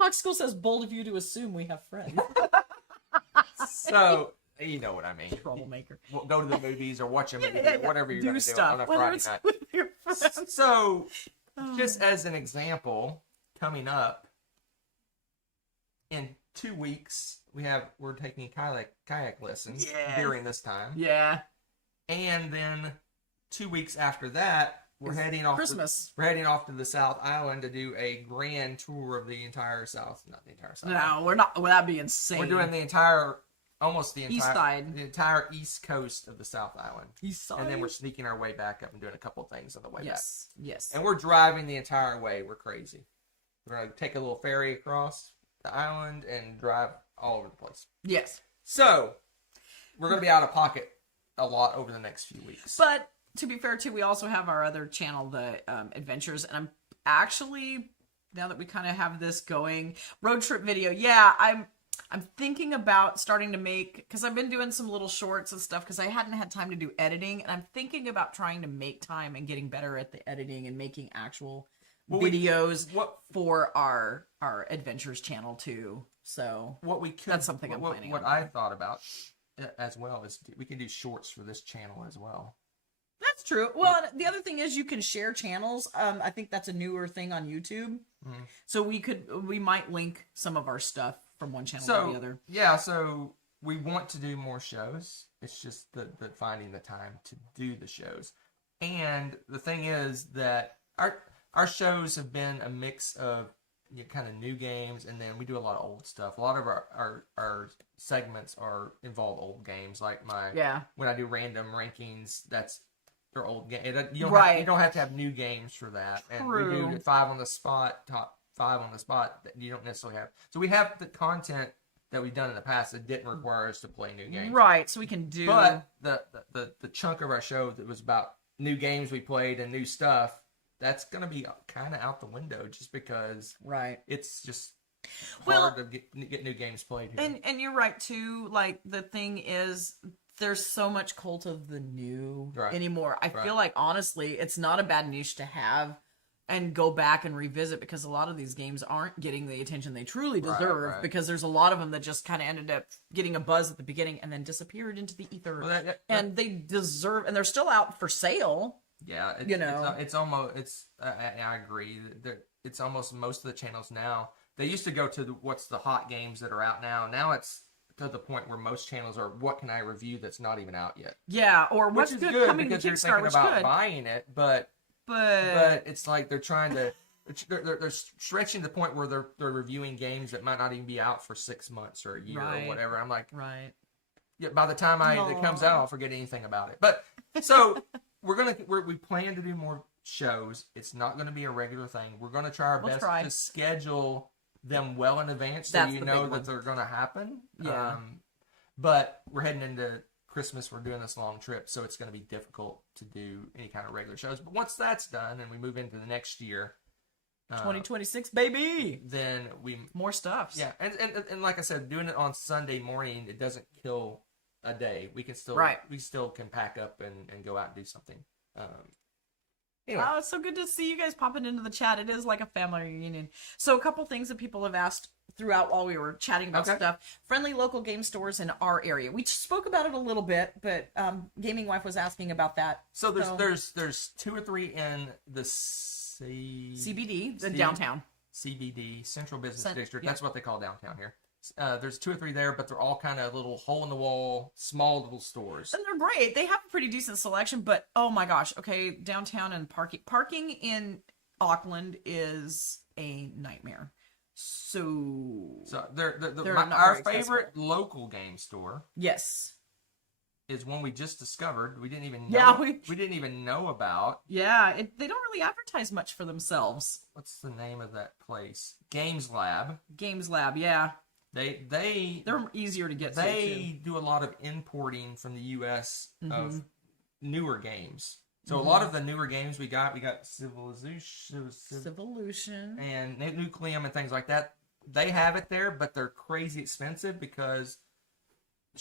Hawk School says, bold of you to assume we have friends. So, you know what I mean. Troublemaker. We'll go to the movies or watch a movie, or whatever you're going to do on a Friday night. With your friends. So, just as an example, coming up in 2 weeks, we're taking kayak lessons during this time. Yeah. And then 2 weeks after that, we're heading off Christmas. We're heading off to the South Island to do a grand tour of the entire South. Not the entire South. No, we're not. Well, that'd be insane. We're doing the east side, the entire east coast of the South Island. East side. And then we're sneaking our way back up and doing a couple things on the way back. Yes. And we're driving the entire way. We're crazy. We're gonna take a little ferry across the island and drive all over the place. Yes. So we're gonna be out of pocket a lot over the next few weeks. But to be fair, too, we also have our other channel, the Adventures, and I'm actually, now that we kind of have this going, road trip video. Yeah, I'm thinking about starting to make, because I've been doing some little shorts and stuff because I hadn't had time to do editing, and I'm thinking about trying to make time and getting better at the editing and making actual videos for our Adventures channel too. So that's something I'm planning on. What I thought about as well is we can do shorts for this channel as well. That's true. Well, the other thing is you can share channels. I think that's a newer thing on YouTube. Mm-hmm. So we might link some of our stuff from one channel to the other. Yeah, so we want to do more shows. It's just the finding the time to do the shows. And the thing is that our shows have been a mix of kind of new games, and then we do a lot of old stuff. A lot of our segments involve old games, like when I do random rankings, they're old games. You don't have to have new games for that. And we do 5 on the spot, top 5 on the spot that you don't necessarily have. So we have the content that we've done in the past that didn't require us to play new games. Right, so we can do. But the chunk of our show that was about new games we played and new stuff, that's going to be kind of out the window just because it's just hard to get new games played here. And you're right, too. Like, the thing is, there's so much cult of the new anymore. I feel like, honestly, it's not a bad niche to have and go back and revisit, because a lot of these games aren't getting the attention they truly deserve, because there's a lot of them that just kind of ended up getting a buzz at the beginning and then disappeared into the ether. Well, and they deserve, and they're still out for sale. Yeah, it's almost, I agree. It's almost most of the channels now. They used to go to what's the hot games that are out now. Now it's to the point where most channels are, what can I review that's not even out yet? Yeah, or what's good coming to because you're thinking about buying it, but it's like they're trying to, they're stretching the point where they're reviewing games that might not even be out for 6 months or a year or whatever. I'm like, yeah, by the time it comes out, I'll forget anything about it. But so we plan to do more shows. It's not going to be a regular thing. We're going to try our best to schedule them well in advance so you know that they're going to happen. Yeah. But we're heading into Christmas. We're doing this long trip, so it's going to be difficult to do any kind of regular shows. But once that's done and we move into the next year, 2026, baby, then more stuff. Yeah, and like I said, doing it on Sunday morning, it doesn't kill a day. We can still we still can pack up and go out and do something. Anyway. Oh, it's so good to see you guys popping into the chat. It is like a family reunion. So a couple things that people have asked throughout while we were chatting about stuff. Friendly local game stores in our area. We spoke about it a little bit, but Gaming Wife was asking about that. So there's 2 or 3 in the CBD, the downtown. CBD, Central Business District. Yeah. That's what they call downtown here. There's 2 or 3 there, but they're all kind of little hole-in-the-wall, small little stores. And they're great. They have a pretty decent selection, but oh my gosh. Okay, downtown and parking in Auckland is a nightmare. So Our favorite local game store yes is one we just discovered. We didn't even know. Yeah, we didn't even know about. Yeah, they don't really advertise much for themselves. What's the name of that place? Games Lab. Games Lab, yeah. They're easier to get to. They do a lot of importing from the U.S. of newer games. So Mm-hmm. a lot of the newer games we got Civilization and Nucleum and things like that. They have it there, but they're crazy expensive because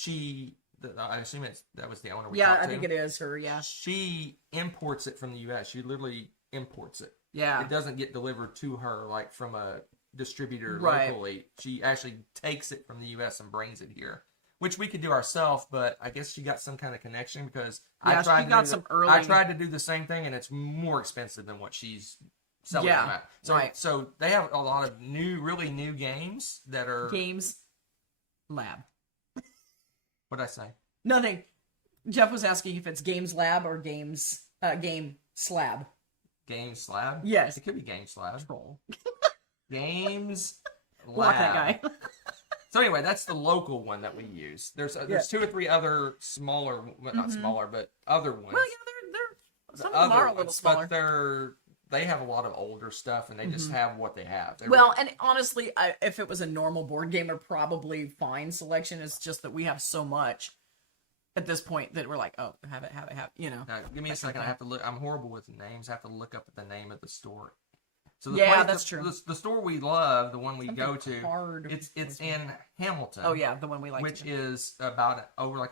I assume that was the owner we talked to. I think it is her, yeah. She imports it from the U.S. She literally imports it. Yeah. It doesn't get delivered to her like from a distributor Right. locally. She actually takes it from the U.S. and brings it here, which we could do ourselves, but I guess she got some kind of connection because Yeah, I tried she got some early. I tried to do the same thing, and it's more expensive than what she's selling them at. So, right. So they have a lot of really new games that are Games Lab. What'd I say? Nothing. Jeff was asking if it's Games Lab or Game Slab. Game Slab? Yes. It could be Game Slab. Troll. Games Lab. Block that guy. So anyway, that's the local one that we use. There's 2 or 3 other smaller, well, not smaller, but other ones. Well, yeah, they're some of them are a little smaller. But they have a lot of older stuff, and they just have what they have. And honestly, if it was a normal board gamer, probably fine selection. It's just that we have so much at this point that we're like, oh, have it, you know. Now, give me a second. I have to look. I'm horrible with names. I have to look up the name of the store. So that's true. The store we love, the one we go to, it's in Hamilton. Oh yeah, the one we like. Which is about a little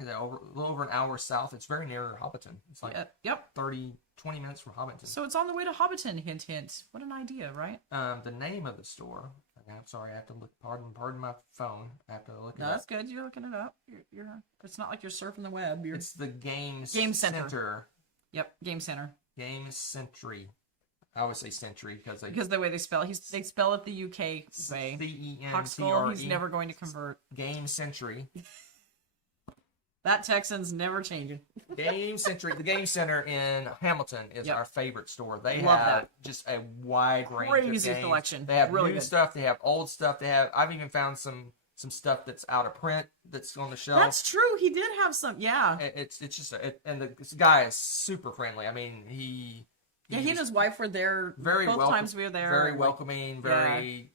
over an hour south. It's very near Hobbiton. It's like 20 minutes from Hobbiton. So it's on the way to Hobbiton. Hint, hint. What an idea, right? The name of the store. I'm sorry, I have to look. Pardon my phone. I have to look. No, that's good. You're looking it up. You're. It's not like you're surfing the web. It's the Game Center. Yep, Game Center. Game Century. I always say Century because the way they spell it. They spell it the UK way. CENTRE. He's never going to convert. Game Century. That Texan's never changing. Game Century. The Game Center in Hamilton is our favorite store. They Love have that. just a wide range Crazy of games. selection. They have really new good stuff. They have old stuff. I've even found some stuff that's out of print that's on the shelf. That's true. He did have some. Yeah. It's just this guy is super friendly. I mean, he and his wife were there. Both times we were there. Very welcoming.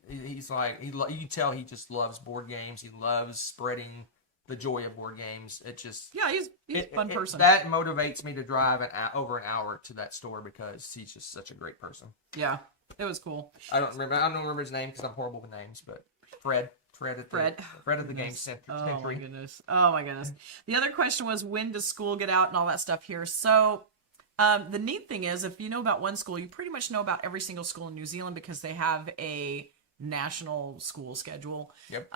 He's like you tell he just loves board games. He loves spreading the joy of board games. It just he's a fun person. That motivates me to drive over an hour to that store because he's just such a great person. Yeah, it was cool. I don't remember his name because I'm horrible with names, but Fred at the Game Center. Oh my goodness. The other question was, when does school get out and all that stuff here? So the neat thing is, if you know about one school, you pretty much know about every single school in New Zealand because they have a national school schedule. Yep.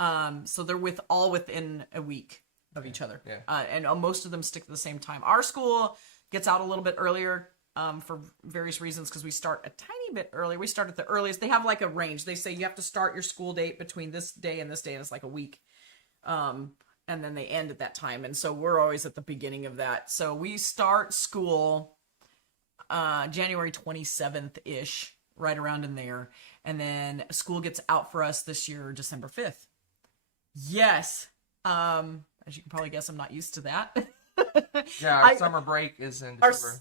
So they're all within a week of each other. Yeah. And most of them stick at the same time. Our school gets out a little bit earlier for various reasons because we start a tiny bit earlier. We start at the earliest. They have like a range. They say you have to start your school date between this day and this day, and it's like a week. And then they end at that time. And so we're always at the beginning of that. So we start school January 27th-ish, right around in there. And then school gets out for us this year, December 5th. Yes. As you can probably guess, I'm not used to that. Yeah, our summer break is in December.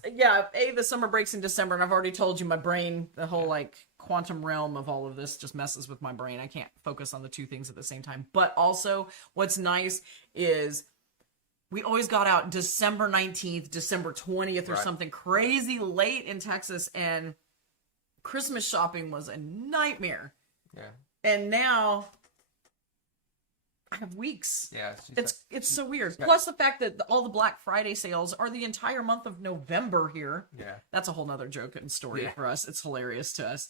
The summer break's in December, and I've already told you my brain, the whole like quantum realm of all of this just messes with my brain. I can't focus on the two things at the same time. But also, what's nice is we always got out December 19th, December 20th, or something crazy late in Texas, and Christmas shopping was a nightmare. Yeah. And now I have weeks. Yeah, It's so weird. got- Plus the fact that all the Black Friday sales are the entire month of November here. yeah. That's a whole nother joke and story Yeah. for us. It's hilarious to us.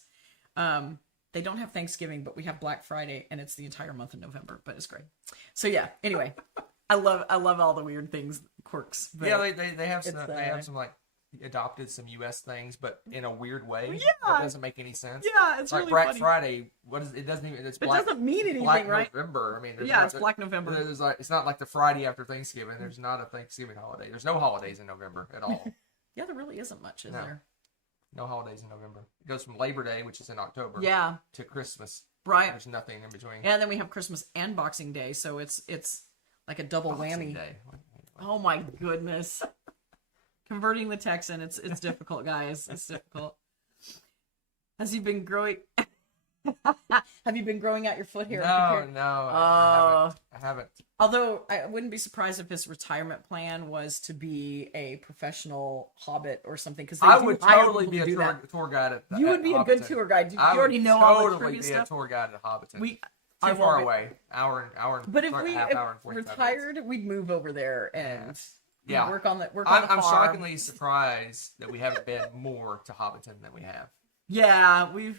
They don't have Thanksgiving, but we have Black Friday, and it's the entire month of November. But it's great. So yeah. Anyway, I love all the weird things, quirks. But Yeah, they have some it's, they have some like adopted some U.S. things, but in a weird way. Yeah. That doesn't make any sense. yeah, it's Like really Black funny. Friday, what is it? Doesn't even. It's It Black. doesn't mean anything, Black right? November. I mean, there's Yeah, not- it's Black November. There's like it's not like the Friday after Thanksgiving. There's not a Thanksgiving holiday. There's no holidays in November at all. Yeah, there really isn't much, is No. there? No holidays in November. It goes from Labor Day, which is in October, Yeah, to Christmas. right. There's nothing in between. And then we have Christmas and Boxing Day, so it's like a double Boxing whammy. Day. Oh my goodness. Converting the Texan, it's difficult, guys. It's difficult. Has you been growing Have you been growing out your foot hair? No, I haven't. Although I wouldn't be surprised if his retirement plan was to be a professional hobbit or something. Because I would totally be a tour guide at You would be a good Hobbiton. tour guide. You I already would know all the totally trivia be stuff. a tour guide at Hobbiton. Too Too far away. Hour and But if sorry, we half hour and 45 minutes. retired, we'd move over there and Yeah. work on the I'm farm. shockingly surprised that we haven't been more to Hobbiton than we have. Yeah, we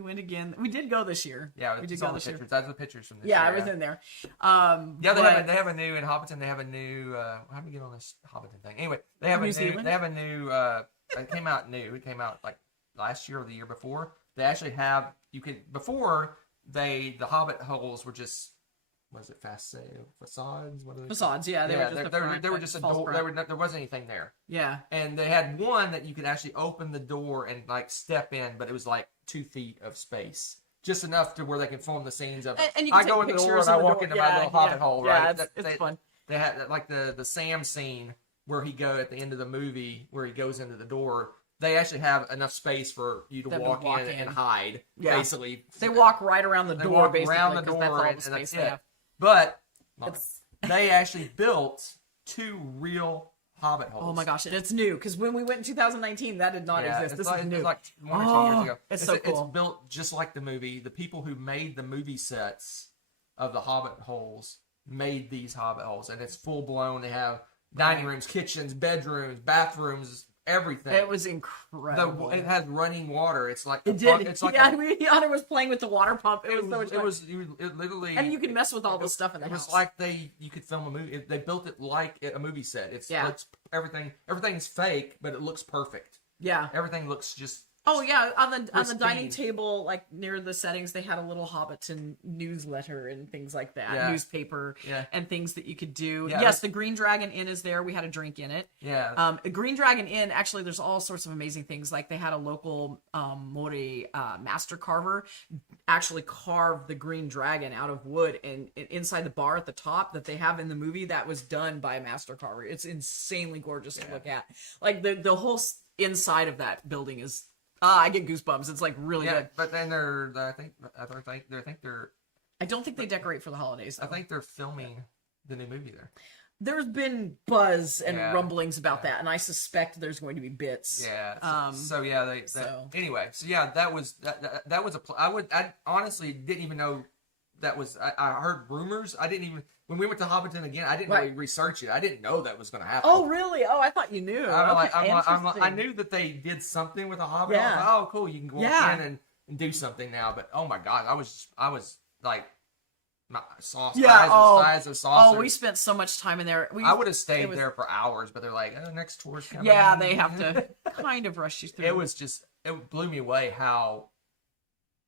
went again. We did go this year. Yeah, we did it's go all the this year. pictures. That's the pictures from this Yeah, year. I was in there. Yeah, but- they have a new in Hobbiton. They have a new. How do we get on this Hobbiton thing? Anyway, they have New a new. Zealand? They have a new. It came out new. It came out like last year or the year before. They actually have. You could before the Hobbit holes were just. Was it facades? What are they? Facades, yeah, they were just the front, they were like just a false door. front. There wasn't anything there. Yeah. And they had one that you could actually open the door and like step in, but it was like 2 feet of space, just enough to where they can film the scenes of. And you can I go take in the door pictures and I in the walk door. into Yeah, my little hobbit yeah. hole, Yeah, right? it's fun. They had like the Sam scene where he go at the end of the movie where he goes into the door. They actually have enough space for you to Them walk in and hide. Yeah. Basically, They walk right around the They door, walk basically, around the 'cause that's door all the and space that's they it. have. But It's- they actually built 2 real hobbit holes. Oh my gosh, and it's new because when we went in 2019, that did not exist. It's This like, is new. It's like 1 or 2 years ago. It's so cool. It's built just like the movie. The people who made the movie sets of the Hobbit holes made these Hobbit holes, and it's full blown. They have dining rooms, kitchens, bedrooms, bathrooms, everything. It was incredible. It has running water. It's like It did. It's like Hunter was playing with the water pump. It was so much fun. it literally. And you can mess with all the stuff in the It house. was like you could film a movie. They built it like a movie set. It's everything's fake, but it looks perfect. Yeah. Everything looks just. Oh yeah, on the Pristine. dining table, like near the settings, they had a little Hobbiton newsletter and things like that, Yeah. newspaper Yeah. and things that you could do. Yeah, Yes, the Green Dragon Inn is there. We had a drink in it. Yeah. Green Dragon Inn, actually, there's all sorts of amazing things. Like they had a local Mori master carver actually carve the Green Dragon out of wood, and inside the bar at the top that they have in the movie, that was done by a master carver. It's insanely gorgeous to look at. Like the whole inside of that building is. I get goosebumps. It's like really good. But then I think they're I don't think they decorate for the holidays. I Though. think they're filming the new movie there. There's been buzz and Yeah. rumblings about that, and I suspect there's going to be bits. Yeah. So yeah, anyway. So yeah, that was I honestly didn't even know that was. I heard rumors. I didn't even when we went to Hobbiton again. I didn't really research it. I didn't know that was going to happen. Oh really? Oh, I thought you knew. I knew that they did something with a Hobbit. Yeah. I was like, oh, cool. You can go Yeah. in and do something now. But oh my god, I was like, my sauce. Yeah. Eyes of saucer. Oh, we spent so much time in there. I would have stayed there for hours, but they're like, oh, next tour's coming. Yeah, they have to kind of rush you through. It blew me away how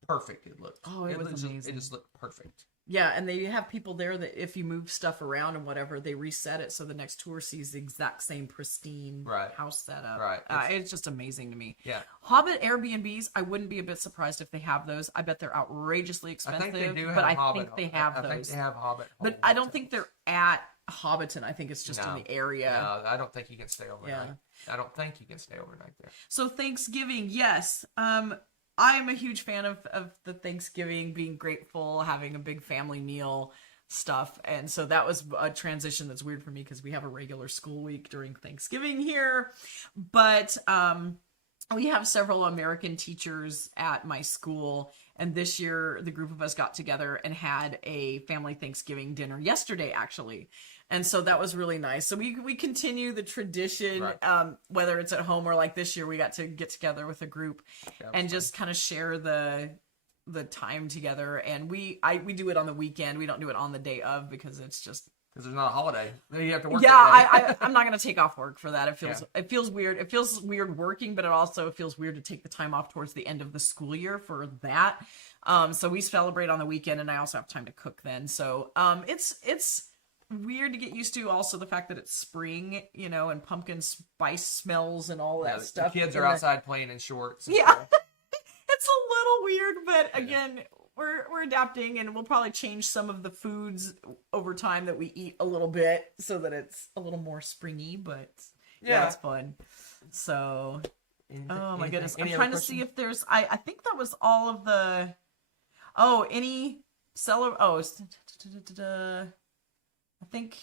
perfect it looked. Oh, it was amazing. It just looked perfect. Yeah, and they have people there that if you move stuff around and whatever, they reset it so the next tour sees the exact same pristine house setup. Right. It's just amazing to me. Yeah. Hobbit Airbnbs, I wouldn't be a bit surprised if they have those. I bet they're outrageously expensive. I think they do have but I Hobbit. think they have those. I think they have Hobbit. But I don't think they're at Hobbiton. I think it's just in the area. No, I don't think you can stay overnight. Yeah. I don't think you can stay overnight there. So Thanksgiving, yes. I'm a huge fan of the Thanksgiving, being grateful, having a big family meal stuff. And so that was a transition that's weird for me because we have a regular school week during Thanksgiving here. But we have several American teachers at my school, and this year the group of us got together and had a family Thanksgiving dinner yesterday, actually. And so that was really nice. So we continue the tradition, Right. Whether it's at home or like this year, we got to get together with a group and just kind of share the time together. And we do it on the weekend. We don't do it on the day of because it's just because there's not a holiday. Then you have to work. yeah, that day. I'm not gonna take off work for that. It feels weird. It feels weird working, but it also feels weird to take the time off towards the end of the school year for that. So we celebrate on the weekend, and I also have time to cook then. So it's weird to get used to. Also the fact that it's spring, and pumpkin spice smells and all that stuff. The kids are outside playing in shorts. And Yeah, stuff. it's a little weird, but again. We're adapting, and we'll probably change some of the foods over time that we eat a little bit so that it's a little more springy, but yeah, it's fun. So, oh my goodness. I'm trying to see if there's, I think that was all of the, I think,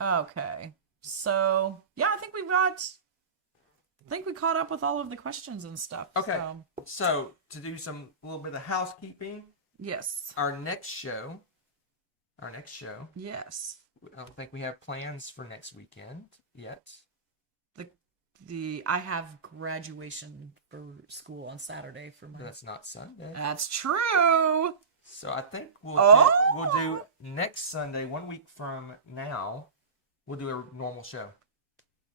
okay. So, yeah, I think we caught up with all of the questions and stuff. Okay. So to do a little bit of housekeeping. Yes. Our next show. Yes. I don't think we have plans for next weekend yet. I have graduation for school on Saturday for my. That's not Sunday. That's true. So I think we'll do next Sunday, 1 week from now. We'll do a normal show.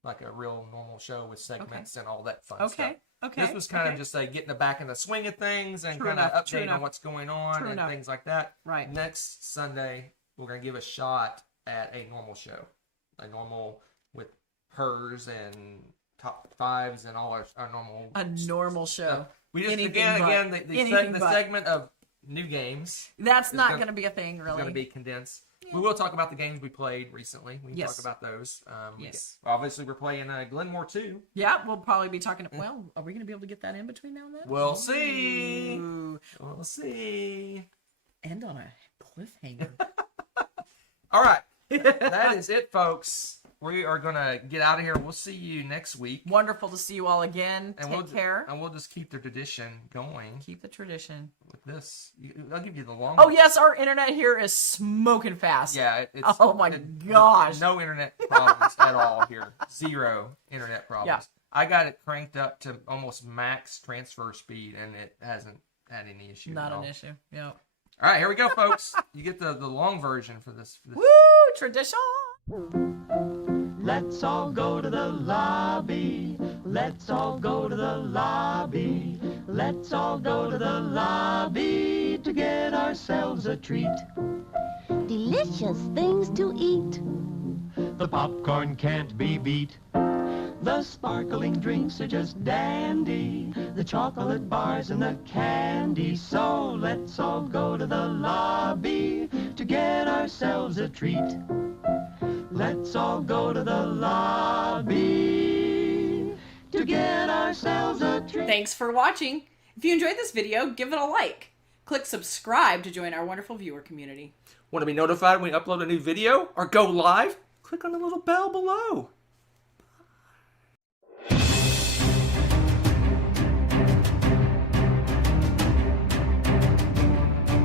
Like a real normal show with segments and all that fun stuff. Okay. This was kind of just like getting back in the swing of things and kind of updating on what's going on and things like that. Right. Next Sunday, we're going to give a shot at a normal show. A normal with hers and top fives and all our normal. A normal show. Stuff. We just, Anything the segment of new games. That's not going to be a thing, really. It's going to be condensed. We will talk about the games we played recently. We can talk about those. Yes. Obviously, we're playing Glenmore 2. Yeah, we'll probably be talking. Well, are we going to be able to get that in between now and then? We'll see. Ooh. We'll see. End on a cliffhanger. All right. That is it, folks. We are going to get out of here. We'll see you next week. Wonderful to see you all again. Take care. And we'll just keep the tradition going. Keep the tradition. With this. I'll give you the long Oh, yes. Our internet here is smoking fast. Yeah. Oh, my gosh. No internet problems at all here. Zero internet problems. Yeah. I got it cranked up to almost max transfer speed, and it hasn't had any issue. Not an issue. Yeah. All right. Here we go, folks. You get the long version for this. Woo! Tradition! Let's all go to the lobby. Let's all go to the lobby. Let's all go to the lobby to get ourselves a treat. Delicious things to eat. The popcorn can't be beat. The sparkling drinks are just dandy. The chocolate bars and the candy. So let's all go to the lobby to get ourselves a treat. Let's all go to the lobby to get ourselves a treat. Thanks for watching. If you enjoyed this video, give it a like. Click subscribe to join our wonderful viewer community. Want to be notified when we upload a new video or go live? Click on the little bell below.